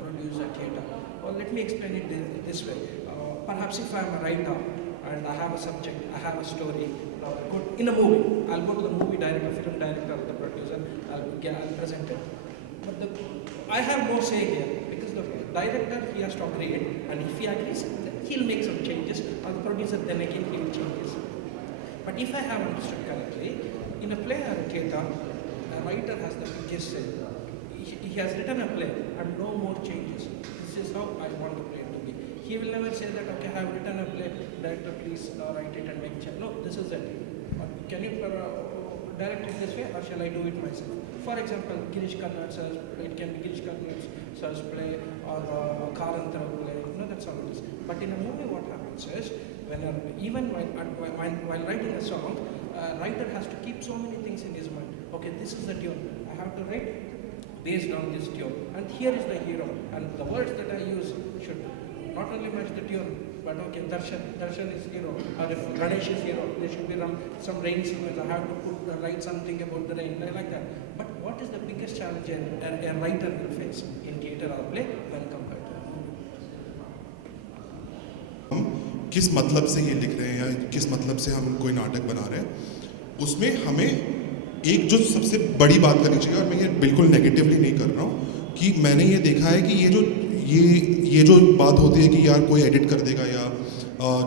produce a theatre? Or let me explain it this way. Perhaps if I am a writer and I have a subject, I have a story, in a movie, I'll go to the movie director, film director, the producer, I'll present it. But I have more say here because the director, he has to agree it, and if he agrees, then he'll make some changes, or the producer then again he will change. But if I have understood correctly, in a play or a theatre, a writer has the biggest say. He has written a play and no more changes. This is how I want the play to be. He will never say that, okay, I have written a play, director please write it and make change. No, this is it. Can you direct it this way or shall I do it myself? For example, Girish Karnad sir's, it can be Girish Karnad sir's play or Karanthar play, that's how it is. But in a movie what happens is, even while writing a song, writer has to keep so many things in his mind. Okay, this is the tune. I have to write based on this tune. And here is the hero. And the words that I use should not only match the tune, but okay, Darshan is hero. Or if Ganesh is hero, there should be some rain sequence. I have to write something about the rain, like that. But what is the biggest challenge a writer will face in theatre or play when compared to a movie? हम किस मतलब से ये लिख रहे हैं या किस मतलब से हम कोई नाटक बना रहे हैं, उसमें हमें एक जो सबसे बड़ी बात करनी चाहिए, और मैं ये बिल्कुल नेगेटिवली नहीं कर रहा हूँ, कि मैंने ये देखा है कि ये जो बात होती है कि यार कोई एडिट कर देगा या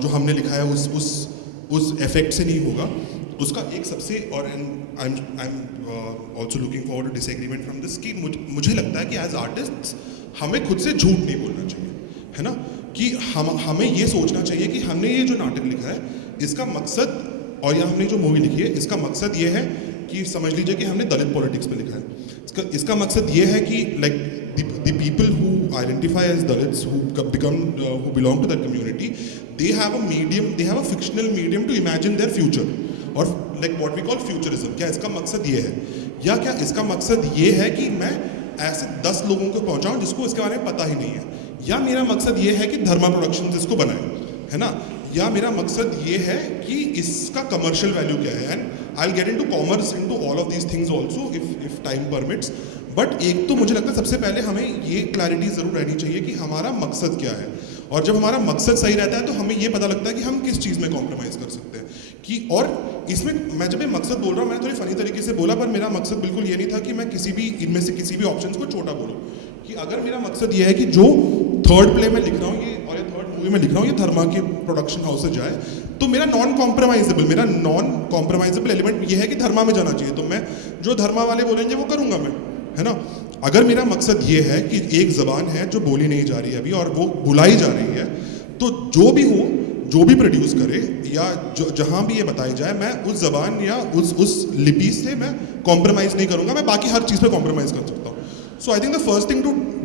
जो हमने लिखा है उस इफेक्ट से नहीं होगा, उसका एक सबसे, और I am also looking forward to disagreement from this, कि मुझे लगता है कि एज आर्टिस्ट हमें खुद से झूठ नहीं बोलना चाहिए, है ना, कि हमें ये सोचना चाहिए कि हमने ये जो नाटक लिखा है इसका मकसद, और या हमने जो मूवी लिखी है इसका मकसद ये है कि समझ लीजिए कि हमने दलित पॉलिटिक्स पे लिखा है, इसका मकसद ये है कि like the people who identify as Dalits, who belong to that community, they have a fictional medium to imagine their future. और like what we call futurism, क्या इसका मकसद ये है, या क्या इसका मकसद ये है कि मैं ऐसे 10 लोगों को पहुंचाऊं जिसको इसके बारे में पता ही नहीं है, या मेरा मकसद ये है कि धर्मा प्रोडक्शंस इसको बनाए, है ना, या मेरा मकसद ये है कि इसका कमर्शियल वैल्यू क्या है. And I will get into commerce, into all of these things also if time permits. But एक तो मुझे लगता है सबसे पहले हमें ये क्लैरिटी ज़रूर रहनी चाहिए कि हमारा मकसद क्या है, और जब हमारा मकसद सही रहता है तो हमें ये पता लगता है कि हम किस चीज़ में कॉम्प्रोमाइज़ कर सकते हैं. कि और इसमें मैं जब ये मकसद बोल रहा हूँ, मैंने थोड़ी फनी तरीके से बोला, पर मेरा मकसद बिल्कुल ये नहीं था कि मैं किसी भी इनमें से किसी भी ऑप्शन को छोटा बोलूँ. कि अगर मेरा मकसद ये है कि जो थर्ड प्ले में लिख रहा हूँ ये, और ये थर्ड मूवी में लिख रहा हूँ, ये धर्मा के प्रोडक्शन हाउस से जाए, तो मेरा नॉन कॉम्प्रोमाइजेबल एलिमेंट ये है कि धर्मा में जाना चाहिए. तो मैं जो धर्मा वाले बोलेंगे वो करूँगा मैं, है ना. अगर मेरा मकसद ये है कि एक ज़बान है जो बोली नहीं जा रही है अभी और वो बुलाई जा रही है, तो जो भी हो, जो भी प्रोड्यूस करे या जहाँ भी ये बताई जाए, मैं उस ज़बान या उस लिपि से मैं कॉम्प्रोमाइज़ नहीं करूँगा, मैं बाकी हर चीज़ पे कॉम्प्रोमाइज़ कर सकता हूँ. So I think the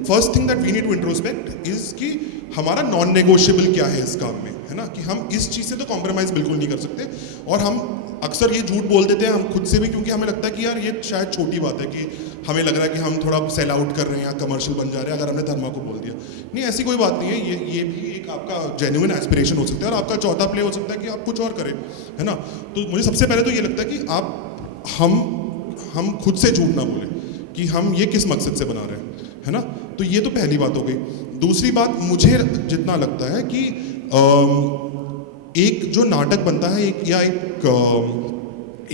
first thing that we need to introspect is कि हमारा नॉन नेगोशिएबल क्या है इस काम में, है ना, कि हम इस चीज़ से तो कॉम्प्रोमाइज़ बिल्कुल नहीं कर सकते. और हम अक्सर ये झूठ बोल देते हैं हम खुद से भी, क्योंकि हमें लगता है कि यार ये शायद छोटी बात है, कि हमें लग रहा है कि हम थोड़ा सेल आउट कर रहे हैं या कमर्शियल बन जा रहे हैं अगर हमने धर्मा को बोल दिया. नहीं, ऐसी कोई बात नहीं है. ये भी एक आपका जेन्युइन एस्पिरेशन हो सकता है, और आपका चौथा प्ले हो सकता है कि आप कुछ और करें, है ना. तो मुझे सबसे पहले तो ये लगता है कि हम खुद से झूठ ना बोलें कि हम ये किस मकसद से बना रहे हैं, है ना. तो ये तो पहली बात हो गई. दूसरी बात, मुझे जितना लगता है कि एक जो नाटक बनता है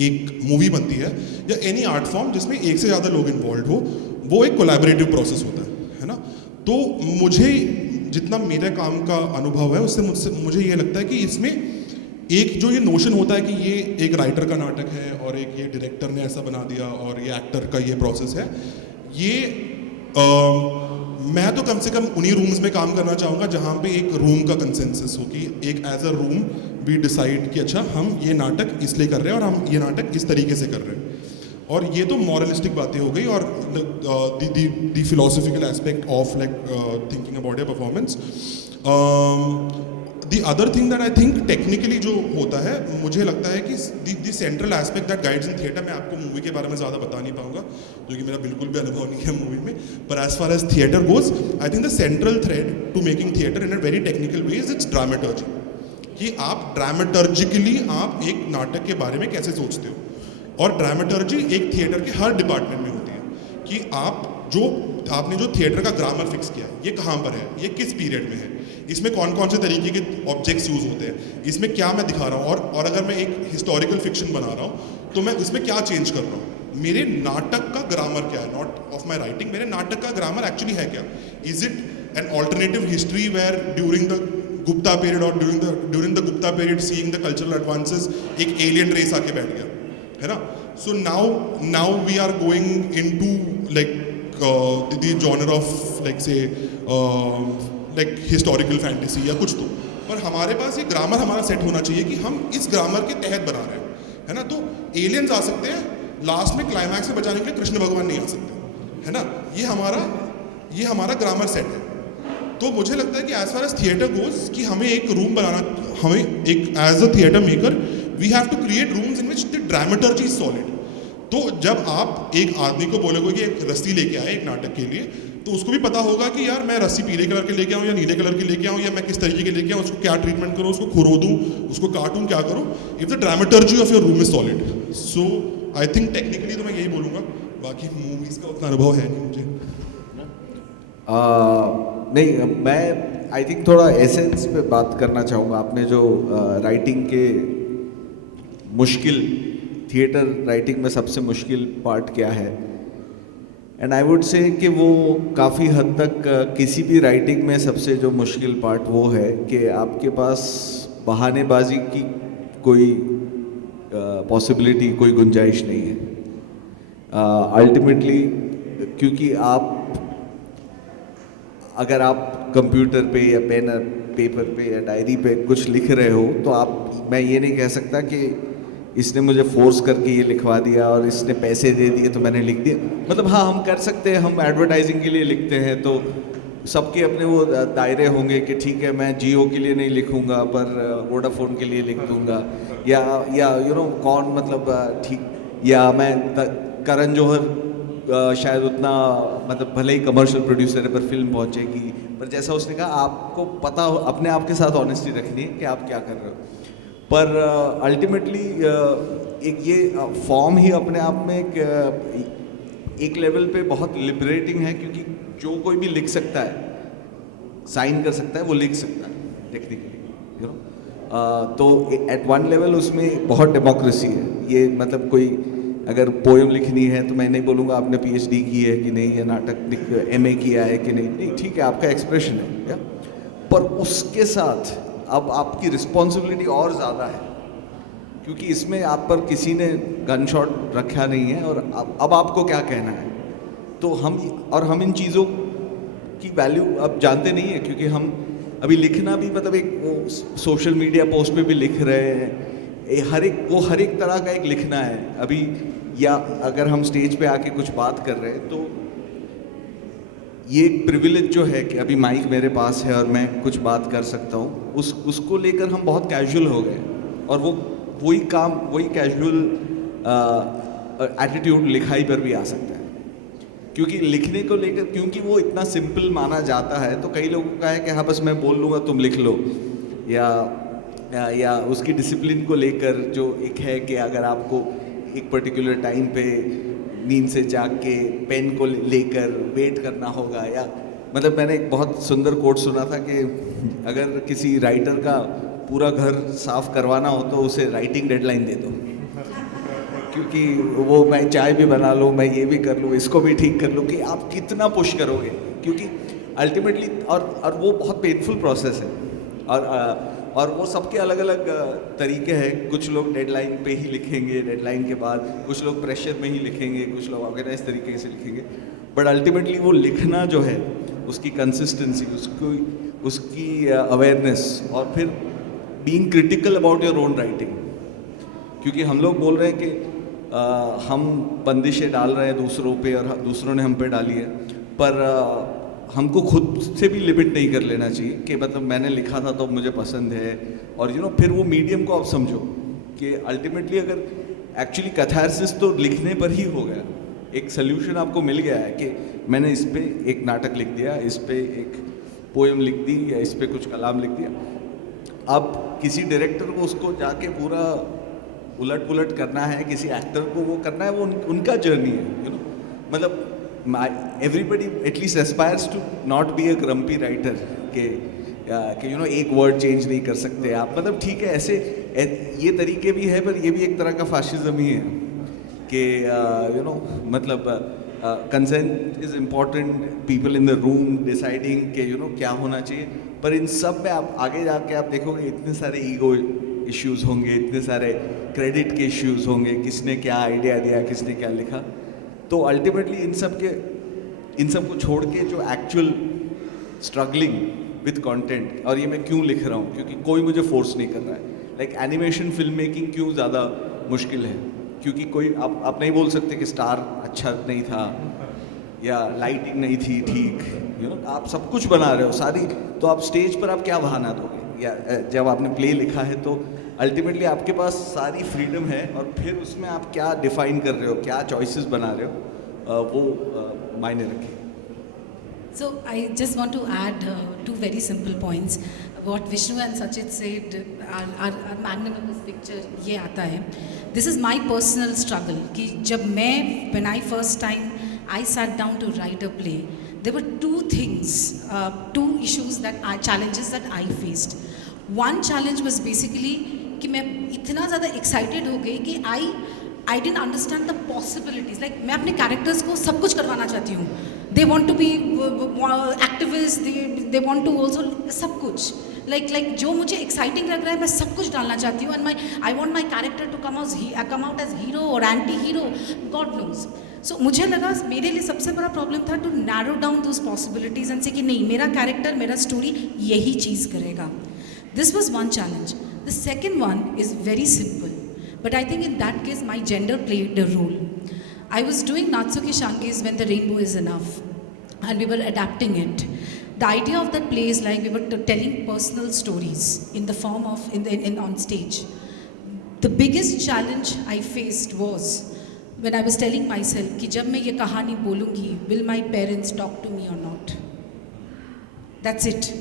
एक मूवी बनती है या एनी आर्ट फॉर्म जिसमें एक से ज़्यादा लोग इन्वॉल्व हो, वो एक कोलैबोरेटिव प्रोसेस होता है ना. तो मुझे जितना मेरे काम का अनुभव है उससे मुझे ये लगता है कि इसमें एक जो ये नोशन होता है कि ये एक राइटर का नाटक है और एक ये डायरेक्टर ने ऐसा बना दिया और ये एक्टर का ये प्रोसेस है, ये मैं तो कम से कम उन्हीं रूम्स में काम करना चाहूँगा जहाँ पे एक रूम का कंसेंसस हो, कि एक as a room we decide कि अच्छा हम ये नाटक इसलिए कर रहे हैं और हम ये नाटक इस तरीके से कर रहे हैं. और ये तो मॉरलिस्टिक बातें हो गई, और the philosophical aspect of like thinking about your performance. The other thing that I think technically जो होता है, मुझे लगता है कि the central aspect that guides in theatre, मैं आपको मूवी के बारे में ज़्यादा बता नहीं पाऊंगा क्योंकि मेरा बिल्कुल भी अनुभव नहीं है मूवी में, पर as far as theatre goes, I think the central thread to making theatre in a very technical way is its dramaturgy. कि आप ड्रामेटर्जिकली आप एक नाटक के बारे में कैसे सोचते हो, और ड्रामेटर्जी एक थिएटर के हर डिपार्टमेंट में होती है. कि आपने जो थिएटर का ग्रामर फिक्स किया, ये कहाँ पर है, ये किस पीरियड में है, इसमें कौन कौन से तरीके के ऑब्जेक्ट्स यूज़ होते हैं, इसमें क्या मैं दिखा रहा हूँ, और अगर मैं एक हिस्टोरिकल फिक्शन बना रहा हूँ तो मैं उसमें क्या चेंज कर रहा हूँ, मेरे नाटक का ग्रामर क्या है, नॉट ऑफ माई राइटिंग, मेरे नाटक का ग्रामर एक्चुअली है क्या. Is it an alternative history where during the Gupta period और during the Gupta period seeing the cultural advances एक एलियन रेस आके बैठ गया, है ना. So now we are going into like the genre of like say like historical fantasy या कुछ. तो पर हमारे पास ये ग्रामर हमारा सेट होना चाहिए कि हम इस ग्रामर के तहत बना रहे हैं, है ना. तो एलियंस आ सकते हैं, लास्ट में क्लाइमैक्स में बचाने के लिए कृष्ण भगवान नहीं आ सकते, है ना. ये हमारा ग्रामर सेट है. तो मुझे लगता है कि as far as theatre goes, कि हमें एक रूम बनाना, हमें एक as a theatre maker we have to create rooms in which the dramaturgy is solid. तो जब आप एक आदमी को बोलोगे कि एक रस्सी लेके आए एक नाटक के लिए, तो उसको भी पता होगा कि यार मैं रस्सी पीले कलर के लेके आऊँ या नीले कलर के लेके आऊँ, या मैं किस तरीके के लेके आऊँ, उसको क्या ट्रीटमेंट करूँ, उसको खुरो दूँ, उसको काटूँ, क्या करूँ, if the dramaturgy of your room is solid. So I think technically तो मैं यही बोलूँगा, बाकी मूवीज़ का उतना अनुभव है नहीं मुझे. नहीं, मैं आई थिंक थोड़ा एसेंस पे बात करना चाहूँगा. आपने जो राइटिंग के मुश्किल, थिएटर राइटिंग में सबसे मुश्किल पार्ट क्या है, एंड आई वुड से कि वो काफ़ी हद तक किसी भी राइटिंग में सबसे जो मुश्किल पार्ट वो है कि आपके पास बहानेबाजी की कोई पॉसिबिलिटी, कोई गुंजाइश नहीं है. अल्टीमेटली क्योंकि अगर आप कंप्यूटर पे या पेन पेपर पे या डायरी पे कुछ लिख रहे हो, तो मैं ये नहीं कह सकता कि इसने मुझे फोर्स करके ये लिखवा दिया और इसने पैसे दे दिए तो मैंने लिख दिया. मतलब हाँ, हम कर सकते हैं, हम एडवर्टाइजिंग के लिए लिखते हैं तो सबके अपने वो दायरे होंगे कि ठीक है मैं जियो के लिए नहीं लिखूंगा पर वोडाफोन के लिए लिख दूंगा, या यू नो कौन मतलब ठीक, या मैं करण जौहर शायद उतना मतलब भले ही कमर्शियल प्रोड्यूसर है पर फिल्म पहुंचेगी, पर जैसा उसने कहा आपको पता हो, अपने आप के साथ ऑनेस्टी रखनी है कि आप क्या कर रहे हो। पर अल्टीमेटली एक ये फॉर्म ही अपने आप में एक लेवल पे बहुत लिबरेटिंग है, क्योंकि जो कोई भी लिख सकता है, साइन कर सकता है, वो लिख सकता है टेक्निकली, यू नो। तो एट वन लेवल उसमें बहुत डेमोक्रेसी है। ये मतलब कोई अगर पोएम लिखनी है तो मैं नहीं बोलूँगा आपने पीएचडी की है कि नहीं, या नाटक एमए किया है कि नहीं, नहीं ठीक है आपका एक्सप्रेशन है क्या, पर उसके साथ अब आपकी रिस्पॉन्सिबिलिटी और ज़्यादा है, क्योंकि इसमें आप पर किसी ने गन शॉट रखा नहीं है और अब आपको क्या कहना है। तो हम इन चीज़ों की वैल्यू अब जानते नहीं है, क्योंकि हम अभी लिखना भी मतलब एक वो सोशल मीडिया पोस्ट पे भी लिख रहे हैं, हर एक तरह का एक लिखना है अभी, या अगर हम स्टेज पे आके कुछ बात कर रहे हैं तो ये एक प्रिविलेज जो है कि अभी माइक मेरे पास है और मैं कुछ बात कर सकता हूँ, उसको लेकर हम बहुत कैजुअल हो गए, और वही कैजुअल एटीट्यूड लिखाई पर भी आ सकता है, क्योंकि लिखने को लेकर क्योंकि वो इतना सिंपल माना जाता है, तो कई लोगों का है कि हाँ बस मैं बोल लूँगा तुम लिख लो, या उसकी डिसिप्लिन को लेकर जो एक है कि अगर आपको एक पर्टिकुलर टाइम पे नींद से जाग के पेन को लेकर वेट करना होगा, या मतलब मैंने एक बहुत सुंदर कोट सुना था कि अगर किसी राइटर का पूरा घर साफ करवाना हो तो उसे राइटिंग डेडलाइन दे दो, क्योंकि वो मैं चाय भी बना लूँ, मैं ये भी कर लूँ, इसको भी ठीक कर लूँ, कि आप कितना पुश करोगे, क्योंकि अल्टीमेटली और वो बहुत पेनफुल प्रोसेस है, और वो सबके अलग अलग तरीके हैं। कुछ लोग डेडलाइन पे ही लिखेंगे, डेडलाइन के बाद कुछ लोग प्रेशर में ही लिखेंगे, कुछ लोग ऑर्गेनाइज तरीके से लिखेंगे, बट अल्टीमेटली वो लिखना जो है उसकी कंसिस्टेंसी, उसकी अवेयरनेस, और फिर being critical about your own writing, क्योंकि हम लोग बोल रहे हैं कि हम बंदिशें डाल रहे हैं दूसरों पे और दूसरों ने हम पे डाली है, पर हमको खुद से भी लिमिट नहीं कर लेना चाहिए कि मतलब मैंने लिखा था तो मुझे पसंद है, और यू नो फिर वो मीडियम को आप समझो कि अल्टीमेटली अगर एक्चुअली कैथारसिस तो लिखने पर ही हो गया, एक सल्यूशन आपको मिल गया है कि मैंने इस पे एक नाटक लिख दिया, इस पे एक पोएम लिख दी, या इस पे कुछ कलाम लिख दिया। अब किसी डायरेक्टर को उसको जाके पूरा उलट पुलट करना है, किसी एक्टर को वो करना है, वो उनका जर्नी है, यू नो। मतलब everybody at least aspires to not be a grumpy writer, कि यू नो एक वर्ड चेंज नहीं कर सकते आप, मतलब ठीक है ऐसे ये तरीके भी है, पर ये भी एक तरह का फाशिज्म ही है कि यू नो मतलब consent is important, people in the room deciding कि यू नो क्या होना चाहिए, पर इन सब में आप आगे जाके आप देखोगे इतने सारे ईगो इश्यूज़ होंगे, इतने सारे क्रेडिट के इश्यूज़ होंगे, किसने क्या आइडिया दिया, किसने क्या लिखा। तो अल्टीमेटली इन सब को छोड़ के जो एक्चुअल स्ट्रगलिंग विद कंटेंट, और ये मैं क्यों लिख रहा हूँ, क्योंकि कोई मुझे फोर्स नहीं कर रहा है। लाइक एनिमेशन फिल्म मेकिंग क्यों ज़्यादा मुश्किल है, क्योंकि कोई आप नहीं बोल सकते कि स्टार अच्छा नहीं था या लाइटिंग नहीं थी ठीक, यू नो आप सब कुछ बना रहे हो सारी, तो आप स्टेज पर आप क्या बहाना दोगे, या जब आपने प्ले लिखा है तो अल्टीमेटली आपके पास सारी फ्रीडम है, और फिर उसमें आप क्या डिफाइन कर रहे हो, क्या चॉइसेस बना रहे हो, वो मायने रखें। So I just want to add two very simple points. What Vishnu and Sachit said, our magnanimous picture ये आता है. This is my personal struggle कि जब मैं when I first time I sat down to write a play, there were two things, two issues challenges that I faced. One challenge was basically कि मैं इतना ज़्यादा एक्साइटेड हो गई कि I didn't understand the possibilities. Like मैं अपने characters को सब कुछ करवाना चाहती हूँ, they want to be activist, they want to also सब कुछ, लाइक जो मुझे एक्साइटिंग लग रहा है मैं सब कुछ डालना चाहती हूँ, and I want my character to come out as hero और anti hero, god knows. So मुझे लगा मेरे लिए सबसे बड़ा प्रॉब्लम था to narrow down those possibilities and say कि नहीं, मेरा कैरेक्टर, मेरा स्टोरी यही चीज़ करेगा। This was one challenge. The second one is very simple, but I think in that case my gender played a role. I was doing Natsuki Shange's When the Rainbow is Enough, and we were adapting it. the idea of that play is like we were telling personal stories in the form of on stage. The biggest challenge I faced was when I was telling myself कि जब मैं ये कहानी बोलूँगी, will my parents talk to me or not? That's it.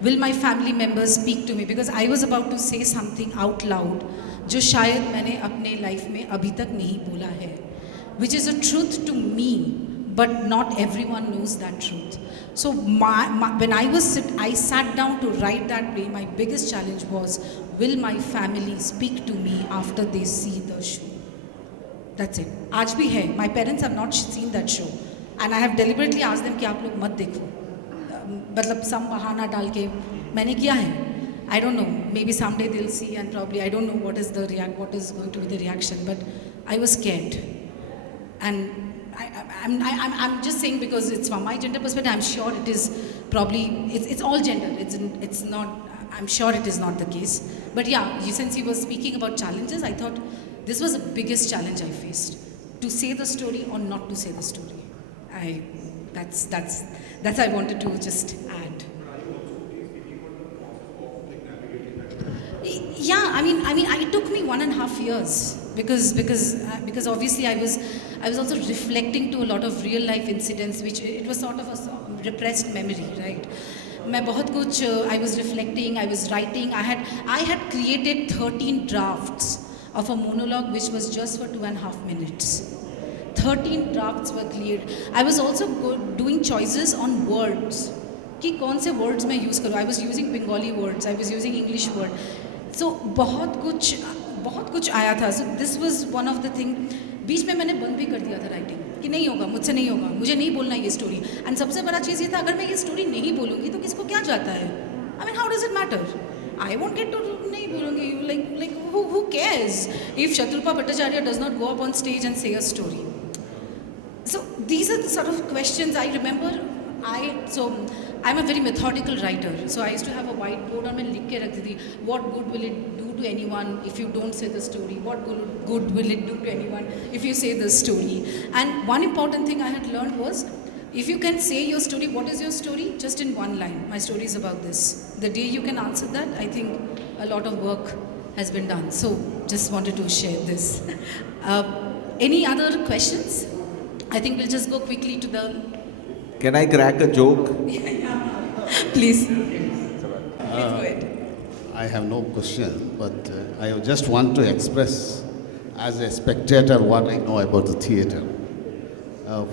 Will my family members speak to me? Because I was about to say something out loud जो शायद मैंने अपने लाइफ में अभी तक नहीं बोला है, which is a truth to me, but not everyone knows that truth. So when I sat down to write that play, my biggest challenge was, will my family speak to me after they see the show? That's it. आज भी है. My parents have not seen that show, and I have deliberately asked them कि आप लोग मत देखो. मतलब some बहाना डाल के मैंने किया है. I don't know. Maybe someday they'll see, and probably I don't know what is going to be the reaction. But I was scared, and I'm just saying because it's from my gender perspective. I'm sure it is probably it's all gender. It's not. I'm sure it is not the case. But yeah, since you were speaking about challenges, I thought this was the biggest challenge I faced, to say the story or not to say the story. That's I wanted to just add. Yeah, I mean, it took me 1.5 years because obviously I was also reflecting to a lot of real life incidents, which it was sort of a repressed memory, right? मैं बहुत कुछ I was reflecting, I was writing. I had created 13 drafts of a monologue which was just for 2.5 minutes. 13 drafts were cleared. I was also doing choices on words कि कौन से words मैं use करूँ. I was using Bengali words, I was using English word. So बहुत कुछ आया था. So this was one of the thing. बीच में मैंने बंद भी कर दिया था राइटिंग कि नहीं होगा, मुझसे नहीं होगा, मुझे नहीं बोलना ये स्टोरी. एंड सबसे बड़ा चीज़ ये था, अगर मैं ये स्टोरी नहीं बोलूँगी तो किसको क्या जाता है? I mean, how does it matter? I won't get to नहीं बोलूँगी. Like who cares if Shatrupa Bhattacharya does not go up on stage and say a story? So these are the sort of questions I remember. I'm a very methodical writer. So I used to have a whiteboard और मैं लिख के रखती थी. What good will it do to anyone if you don't say the story? What good will it do to anyone if you say the story? And one important thing I had learned was, if you can say your story, what is your story? Just in one line. My story is about this. The day you can answer that, I think a lot of work has been done. So just wanted to share this. Any other questions? I think we'll just go quickly to the... Can I crack a joke? Please. Please go ahead. I have no question, but I just want to express as a spectator what I know about the theatre.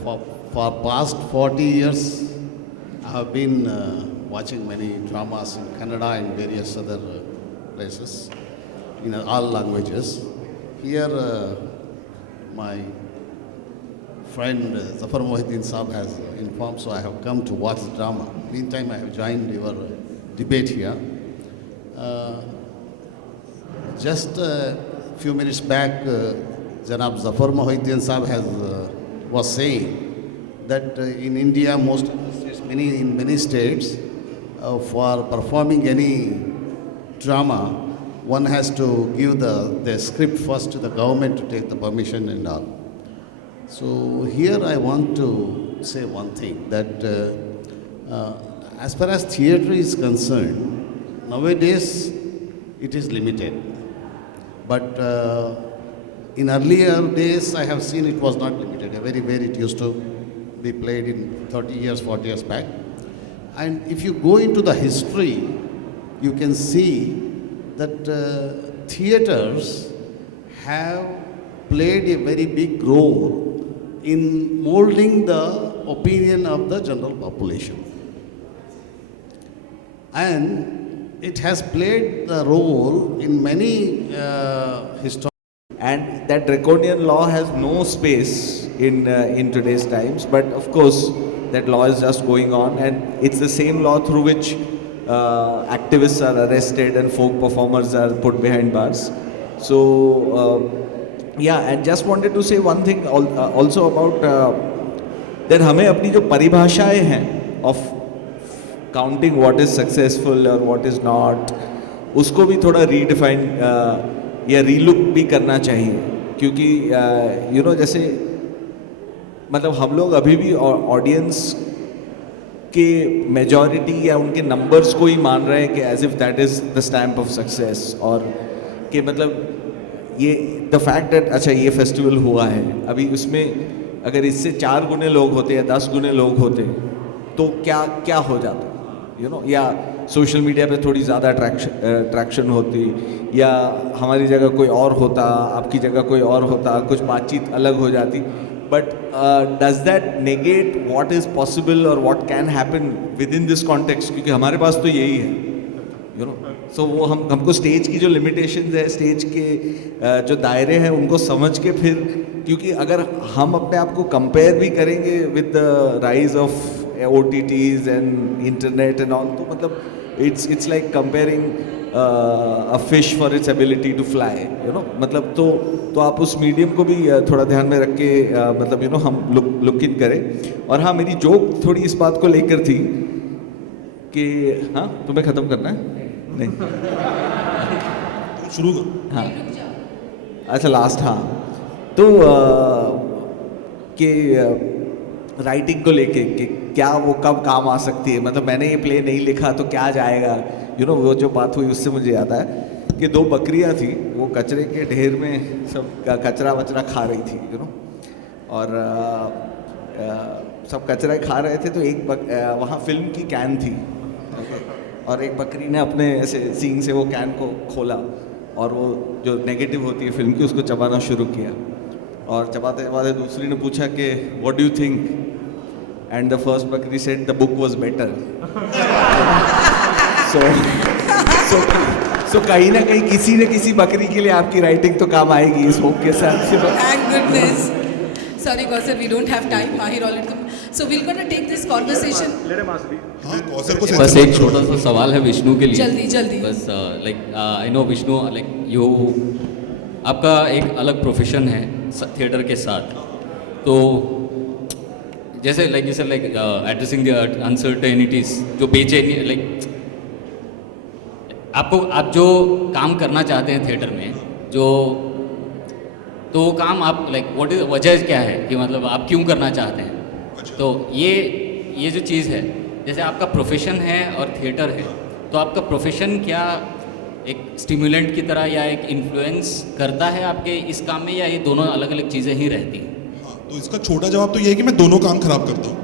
For past 40 years, I have been watching many dramas in Kannada and various other places in all languages. Here, my friend Zafar Mohiddin Saab has informed, so I have come to watch the drama. Meantime, I have joined your debate here. Just a few minutes back, Janab Zafar Mohiddin Saab was saying that in India, in many states, for performing any drama, one has to give the script first to the government to take the permission and all. So here I want to say one thing, that as far as theatre is concerned, nowadays it is limited. But in earlier days I have seen it was not limited. Where it used to be played in 30 years, 40 years back. And if you go into the history, you can see that theatres have played a very big role in molding the opinion of the general population. And it has played the role in many historical. And that draconian law has no space in today's times. But of course, that law is just going on, and it's the same law through which activists are arrested and folk performers are put behind bars. So. Yeah, and just wanted to say one thing also about that हमें अपनी जो परिभाषाएं हैं of counting what is successful or what is not, उसको भी थोड़ा redefine या relook भी करना चाहिए, क्योंकि जैसे मतलब हम लोग अभी भी audience कि मेजॉरिटी या उनके नंबर्स को ही मान रहे हैं कि as if that is the stamp of success, और कि मतलब ये द फैक्ट दैट अच्छा ये फेस्टिवल हुआ है, अभी उसमें अगर इससे 4 गुने लोग होते या 10 गुने लोग होते तो क्या क्या हो जाता, यू नो, या सोशल मीडिया पे थोड़ी ज़्यादा ट्रैक्शन होती, या हमारी जगह कोई और होता, आपकी जगह कोई और होता, कुछ बातचीत अलग हो जाती. But does that negate what is possible और what can happen within this context, क्योंकि हमारे पास तो यही है, यू नो. सो वो हमको स्टेज की जो लिमिटेशंस है, स्टेज के जो दायरे हैं उनको समझ के फिर, क्योंकि अगर हम अपने आप को कंपेयर भी करेंगे with the rise of OTTs and internet and all, तो मतलब it's like comparing a fish for its ability to fly, you know. मतलब तो आप उस मीडियम को भी थोड़ा ध्यान में रख के मतलब यू नो हम लुक इन करें. और हाँ, मेरी जोक थोड़ी इस बात को लेकर थी कि हाँ तुम्हें ख़त्म करना है नहीं शुरू करो. हाँ अच्छा लास्ट, हाँ तो कि राइटिंग को लेके कि क्या वो कब काम आ सकती है, मतलब मैंने ये प्ले नहीं लिखा तो क्या जाएगा, यू नो. वो जो बात हुई उससे मुझे याद आया कि 2 बकरियां थी, वो कचरे के ढेर में सब कचरा वचरा खा रही थी, यू नो. और सब कचरा खा रहे थे, तो एक वहाँ फिल्म की कैन थी, और एक बकरी ने अपने ऐसे सींग से वो कैन को खोला और वो जो नेगेटिव होती है फिल्म की उसको चबाना शुरू किया. और चबाते चबाते दूसरी ने पूछा कि what do you think, and the first बकरी said the book was better. So कहीं ना कहीं किसी न किसी बकरी के लिए आपकी राइटिंग तो काम आएगी इस होप के साथ. Thank goodness. Sorry, Kausar, we don't have time. Mahir already come. So we're going to take this conversation. हाँ, कौशल को बस एक छोटा सा सवाल है विष्णु के लिए. जल्दी जल्दी. बस like I know Vishnu, like you, आपका एक अलग प्रोफेशन है थिएटर के साथ, तो जैसे लाइक एड्रेसिंग द अनसर्टेनिटीज, जो बेचैनी, लाइक आप जो काम करना चाहते हैं थिएटर में, जो तो वो काम आप लाइक व्हाट इज वजह क्या है कि मतलब आप क्यों करना चाहते हैं. तो ये जो चीज़ है, जैसे आपका प्रोफेशन है और थिएटर है, तो आपका प्रोफेशन क्या एक स्टिमुलेंट की तरह या एक इन्फ्लुएंस करता है आपके इस काम में, या ये दोनों अलग अलग चीज़ें ही रहती हैं? हाँ, तो इसका छोटा जवाब तो ये है कि मैं दोनों काम खराब करता हूँ,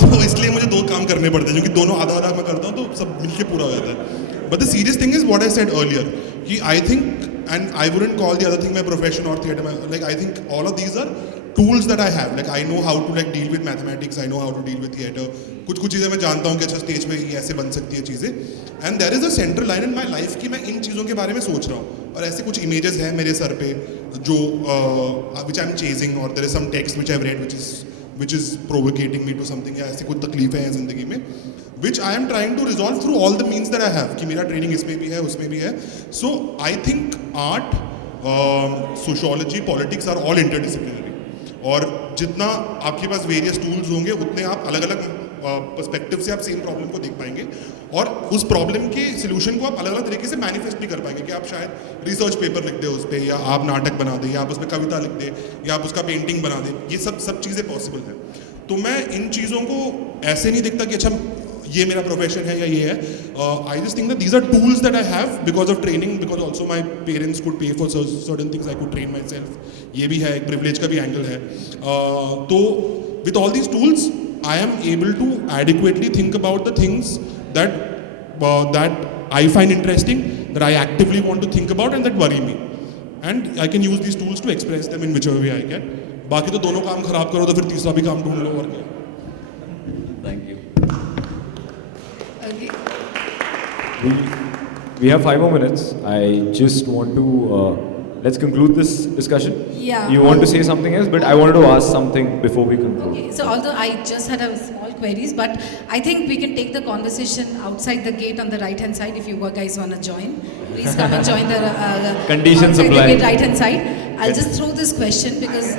तो इसलिए मुझे 2 काम करने पड़ते हैं, क्योंकि दोनों आधा आधा मैं करता हूँ तो सब मिलके पूरा हो जाता है. But the serious thing is what I said earlier, कि I think, and I wouldn't call the other thing my profession or theatre, like I think all of these are tools that I have. Like I know how to like deal with mathematics, I know how to deal with theatre. कुछ चीज़ें मैं जानता हूँ कि अच्छा stage पे ये ऐसे बन सकती है चीज़ें. And there is a central line in my life कि मैं इन चीज़ों के बारे में सोच रहा हूँ, और ऐसे कुछ images हैं मेरे सर पे जो which I'm chasing, or there is some text which I've read which is provocating me to something, या ऐसी कुछ तकलीफें हैं ज़िंदगी में which I am trying to resolve through all the means that I have, कि मेरा ट्रेनिंग इसमें भी है उसमें भी है. So I think art, sociology, politics are all interdisciplinary, और जितना आपके पास वेरियस टूल्स होंगे उतने आप अलग अलग पर्सपेक्टिव से आप सेम प्रॉब्लम को देख पाएंगे, और उस प्रॉब्लम के सोल्यूशन को आप अलग अलग तरीके से मैनिफेस्ट भी कर पाएंगे. कि आप शायद रिसर्च पेपर लिख दें उस पर, या आप नाटक बना दें, या आप उस पर कविता लिख दें, या आप उसका पेंटिंग बना दें. ये सब चीज़ें पॉसिबल हैं. तो मैं इन चीज़ों को ऐसे नहीं देखता कि अच्छा ये मेरा प्रोफेशन है या ये है. I just think that these are tools that I have because of training, because also my parents could pay for certain things, I could train myself. ये भी है, एक प्रिविलेज का भी एंगल है. तो with all these tools I am able to adequately think about the things that I find interesting, that I actively want to think about, and that worry me. And I can use these tools to express them in whichever way I can. बाकी तो दोनों काम खराब करो तो फिर तीसरा भी काम ढूंढ लो, और क्या. Thank you. Okay. We have 5 more minutes. I just want to let's conclude this discussion. Yeah. You want to say something else, but I wanted to ask something before we conclude. Okay, so although I just had a small queries, but I think we can take the conversation outside the gate on the right hand side. If you guys want to join, please come and join the Conditions outside apply. the gate right hand side. I'll just throw this question because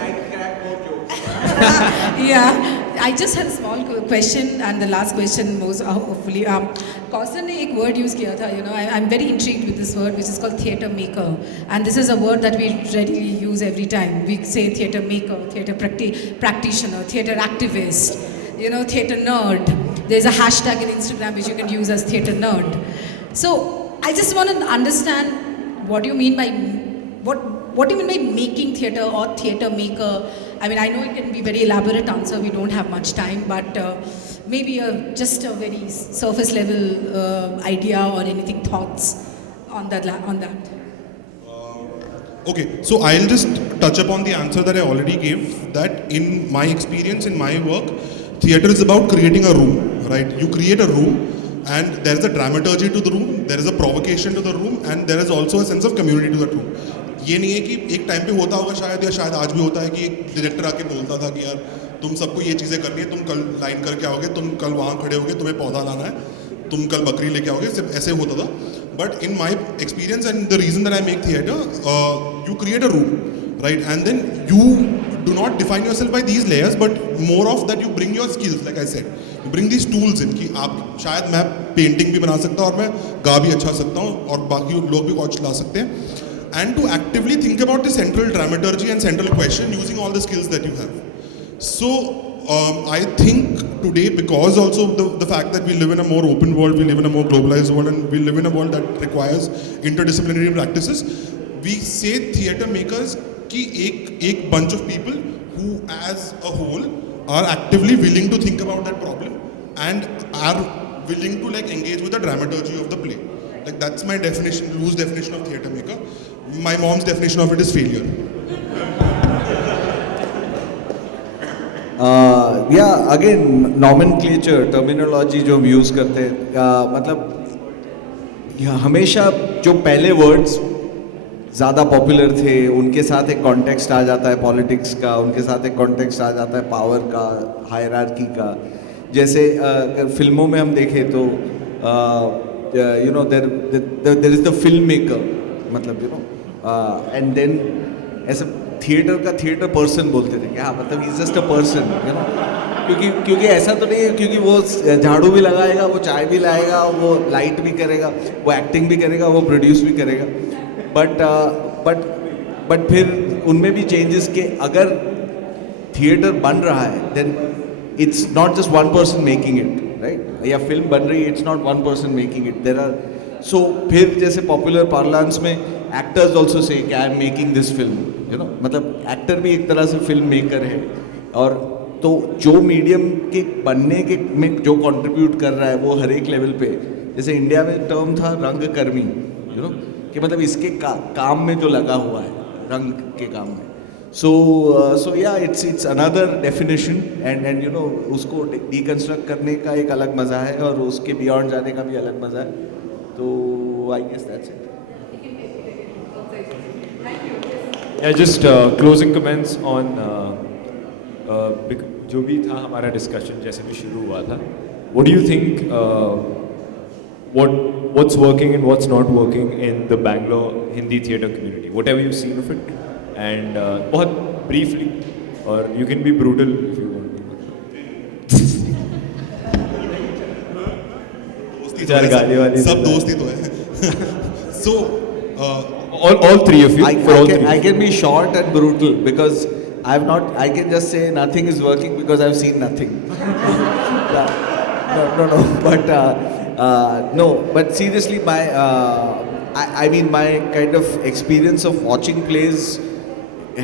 yeah, I just had a small question, and the last question most hopefully Kausar ने एक word use किया था, you know, I'm very intrigued with this word which is called theatre maker, and this is a word that we readily use every time we say theatre maker, theatre practitioner, theatre activist. theatre nerd. There's a hashtag in Instagram which you can use as theatre nerd. So I just want to understand what do you mean by what do you mean by making theatre or theatre maker? I mean, I know it can be very elaborate answer. We don't have much time, but maybe just a very surface level idea or anything thoughts on that. Okay, so I'll just touch upon the answer that I already gave, that in my experience, in my work, theatre is about creating a room, right? You create a room and there is a dramaturgy to the room, there is a provocation to the room, and there is also a sense of community to the room. ये नहीं है कि एक time पे होता होगा शायद, या शायद आज भी होता है कि एक डायरेक्टर आके बोलता था कि यार तुम सबको ये चीज़ें करनी है, तुम कल लाइन करके आओगे, तुम कल वहाँ खड़े होगे, तुम्हें पौधा लाना है, तुम कल बकरी लेके आओगे, सिर्फ ऐसे होता था. But in my experience and the reason that I make theatre, you create a room, right? And then you do not define yourself by these layers, but more of that you bring your skills, like I said. You bring these tools in कि आप शायद मैं painting भी बना सकता हूँ और मैं गा भी अच्छा सकता हूँ और बाकी लोग भी कुछ ला सकते हैं. And to actively think about the central dramaturgy and central question using all the skills that you have. So I think today, because also the fact that we live in a more open world, we live in a more globalized world, and we live in a world that requires interdisciplinary practices, we say theatre makers ki ek bunch of people who as a whole are actively willing to think about that problem and are willing to like engage with the dramaturgy of the play. Like that's my definition, loose definition of theatre maker. My mom's definition of it is failure. Again nomenclature terminology जो हम use करते हैं, मतलब हमेशा जो पहले words ज़्यादा popular थे उनके साथ एक कॉन्टेक्स्ट आ जाता है पॉलिटिक्स का, उनके साथ एक कॉन्टेक्स्ट आ जाता है पावर का, हायरार्की का. जैसे फिल्मों में हम देखें तो there is the film maker, मतलब एंड देन ऐसा थिएटर का थिएटर पर्सन बोलते थे कि हाँ मतलब इज जस्ट अ पर्सन, क्योंकि ऐसा तो नहीं है, क्योंकि वो झाड़ू भी लगाएगा, वो चाय भी लाएगा, वो लाइट भी करेगा, वो एक्टिंग भी करेगा, वो प्रोड्यूस भी करेगा. बट फिर उनमें भी चेंजेस के अगर थिएटर बन रहा है then it's not just one person making it, right? या फिल्म बन रही है, it's not one person making it, there are. So फिर जैसे पॉपुलर पार्लांस में एक्टर्स ऑल्सो से कि I am making this film, मतलब एक्टर भी एक तरह से फिल्म मेकर है. और तो जो मीडियम के बनने के में जो कंट्रीब्यूट कर रहा है वो हर एक लेवल पे, जैसे इंडिया में टर्म था रंगकर्मी, कि मतलब इसके काम में जो लगा हुआ है, रंग के काम में. सो या इट्स अनदर डेफिनेशन एंड उसको डिकंस्ट्रक्ट करने का एक अलग मज़ा है और उसके बियॉन्ड जाने का भी अलग मज़ा है. तो I guess that's it. Yeah, just closing comments on जो भी था हमारा डिस्कशन जैसे भी शुरू हुआ था. What do you think what's working and what's not working in the Bangalore Hindi theatre community? Whatever you've seen of it, and बहुत briefly, or you can be brutal if you want. सब दोस्ती तो है. So all three of you. I can be short and brutal because I can just say nothing is working because I've seen nothing. No, but seriously, I mean my kind of experience of watching plays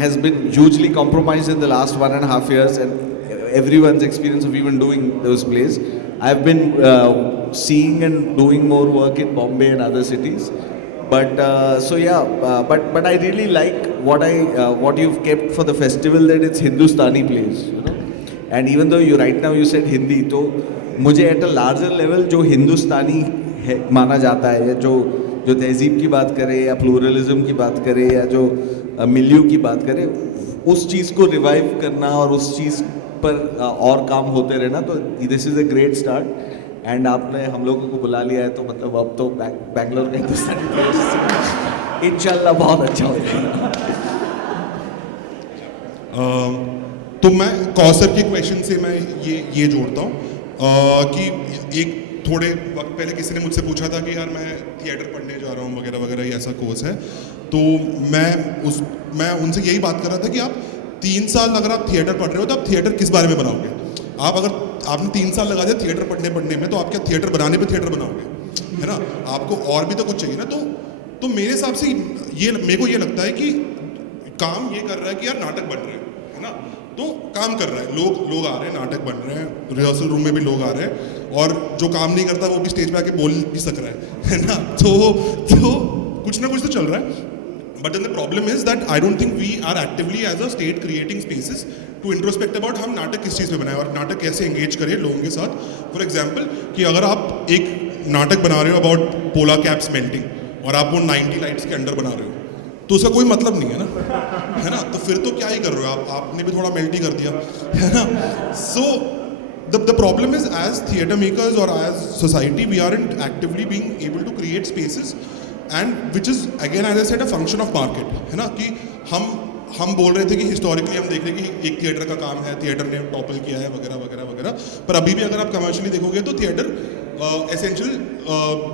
has been hugely compromised in the last 1.5 years, and everyone's experience of even doing those plays. I've been seeing and doing more work in Bombay and other cities. But but I really like what you've kept for the festival, that it's Hindustani plays, and even though right now you said Hindi, तो मुझे at a larger level जो हिंदुस्तानी है माना जाता है, या जो तहजीब की बात करे या प्लूरलिज्म की बात करे या जो मिलियू की बात करे, उस चीज़ को रिवाइव करना और उस चीज़ पर और काम होते रहना, तो this is a great start. And आपने हम लोगों को बुला लिया है तो मतलब अब तो बैंगलोर का हिंदुस्तानी इंशाल्लाह बहुत अच्छा हो जाएगा. तो मैं कौसर के क्वेश्चन से मैं ये जोड़ता हूँ कि एक थोड़े वक्त पहले किसी ने मुझसे पूछा था कि यार मैं थिएटर पढ़ने जा रहा हूँ वगैरह वगैरह, ये ऐसा कोर्स है. तो मैं उनसे यही बात कर रहा था कि आप 3 साल अगर आप थिएटर पढ़ रहे हो तो आप थिएटर किस बारे में बनाओगे? आप अगर आपने 3 साल लगा दिया थिएटर पढ़ने में, तो आप क्या थिएटर बनाने पे थिएटर बनाओगे, है ना? आपको और भी तो कुछ चाहिए ना। तो मेरे हिसाब से ये मेरे को ये लगता है कि काम ये कर रहा है कि यार नाटक बन रहे हैं, है ना? तो काम कर रहा है, लोग आ रहे हैं, नाटक बन रहे हैं, रिहर्सल रूम में भी लोग आ रहे हैं, और जो काम नहीं करता वो भी स्टेज पे आके बोल भी सक रहा है ना? तो कुछ ना कुछ तो चल रहा है। But then the problem is that I don't think we are actively as a state creating spaces to introspect about हम नाटक किस चीज़ पे बनाए और नाटक कैसे एंगेज करें लोगों के साथ। फॉर एग्जाम्पल कि अगर आप एक नाटक बना रहे हो अबाउट पोलर कैप्स मेल्टिंग और आप वो 90 लाइट्स के अंडर बना रहे हो, तो उसका कोई मतलब नहीं है ना, है ना? तो फिर तो क्या ही कर रहे हो आपने भी थोड़ा मेल्ट ही कर दिया, है ना? सो the problem is, as theatre makers or as society, we aren't actively being able to create spaces, and which is again, as I said, a function of market, है ना? कि हम बोल रहे थे कि हिस्टोरिकली हम देख रहे हैं कि एक थिएटर का काम है, थिएटर ने टॉपल किया है वगैरह वगैरह वगैरह, पर अभी भी अगर आप कमर्शियली देखोगे तो थिएटर एसेंशियल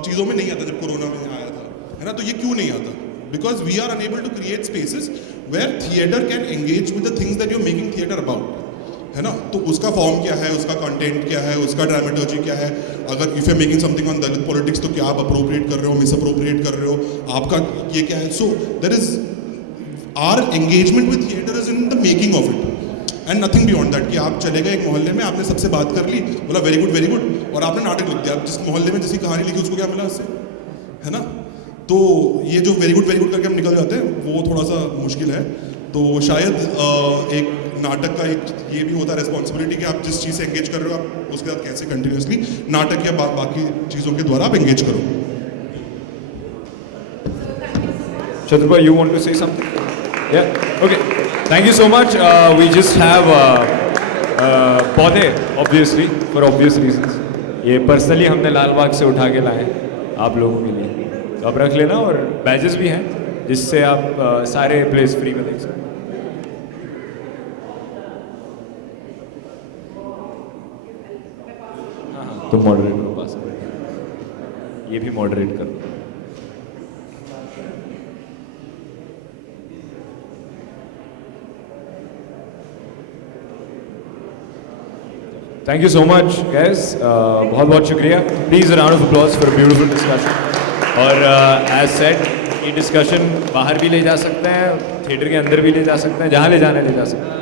चीज़ों में नहीं आता जब कोरोना में आया था, है ना? तो ये क्यों नहीं आता? Because we are unable to create spaces where theatre can engage with the things that you are making theatre about, है ना? तो उसका फॉर्म क्या है, उसका कंटेंट क्या है, उसका ड्रामेटर्जी क्या है, अगर if you are making something on Dalit politics तो क्या आप अप्रोप्रिएट कर रहे हो, मिस अप्रोप्रिएट कर रहे हो, आपका ये क्या है? So there is our engagement with theatre is in the making of it and nothing beyond that. कि आप चले गए एक मोहल्ले में, आपने सबसे बात कर ली, बोला वेरी गुड, और आपने नाटक लिख दिया, जिस मोहल्ले में जिसकी कहानी लिखी उसको क्या मिला उससे, है ना? तो ये जो वेरी गुड करके हम निकल जाते हैं वो थोड़ा सा मुश्किल है। तो शायद एक नाटक का एक ये भी होता है रिस्पॉन्सिबिलिटी कि आप जिस चीज़ से एंगेज कर रहे हो आप उसके साथ कैसे कंटिन्यूसली नाटक या बाकी चीज़ों के द्वारा आप एंगेज करो। Chatrupa, you want to say something? Yeah? Okay. Thank you so much. We just have पौधे, obviously, for obvious reasons. ये पर्सनली हमने लाल बाग से उठा के लाए हैं आप लोगों के लिए, तो आप रख लेना, और बैजेस भी हैं जिससे आप सारे प्लेस फ्री में देख सकते हैं। हाँ, तुम मॉडरेट करो पास, ये भी मॉडरेट करो। Thank you so much, guys. बहुत बहुत शुक्रिया. Please a round of applause for a beautiful discussion. और as said, ये डिस्कशन बाहर भी ले जा सकते हैं, थिएटर के अंदर भी ले जा सकते हैं, जहाँ ले जाना ले जा सकते हैं.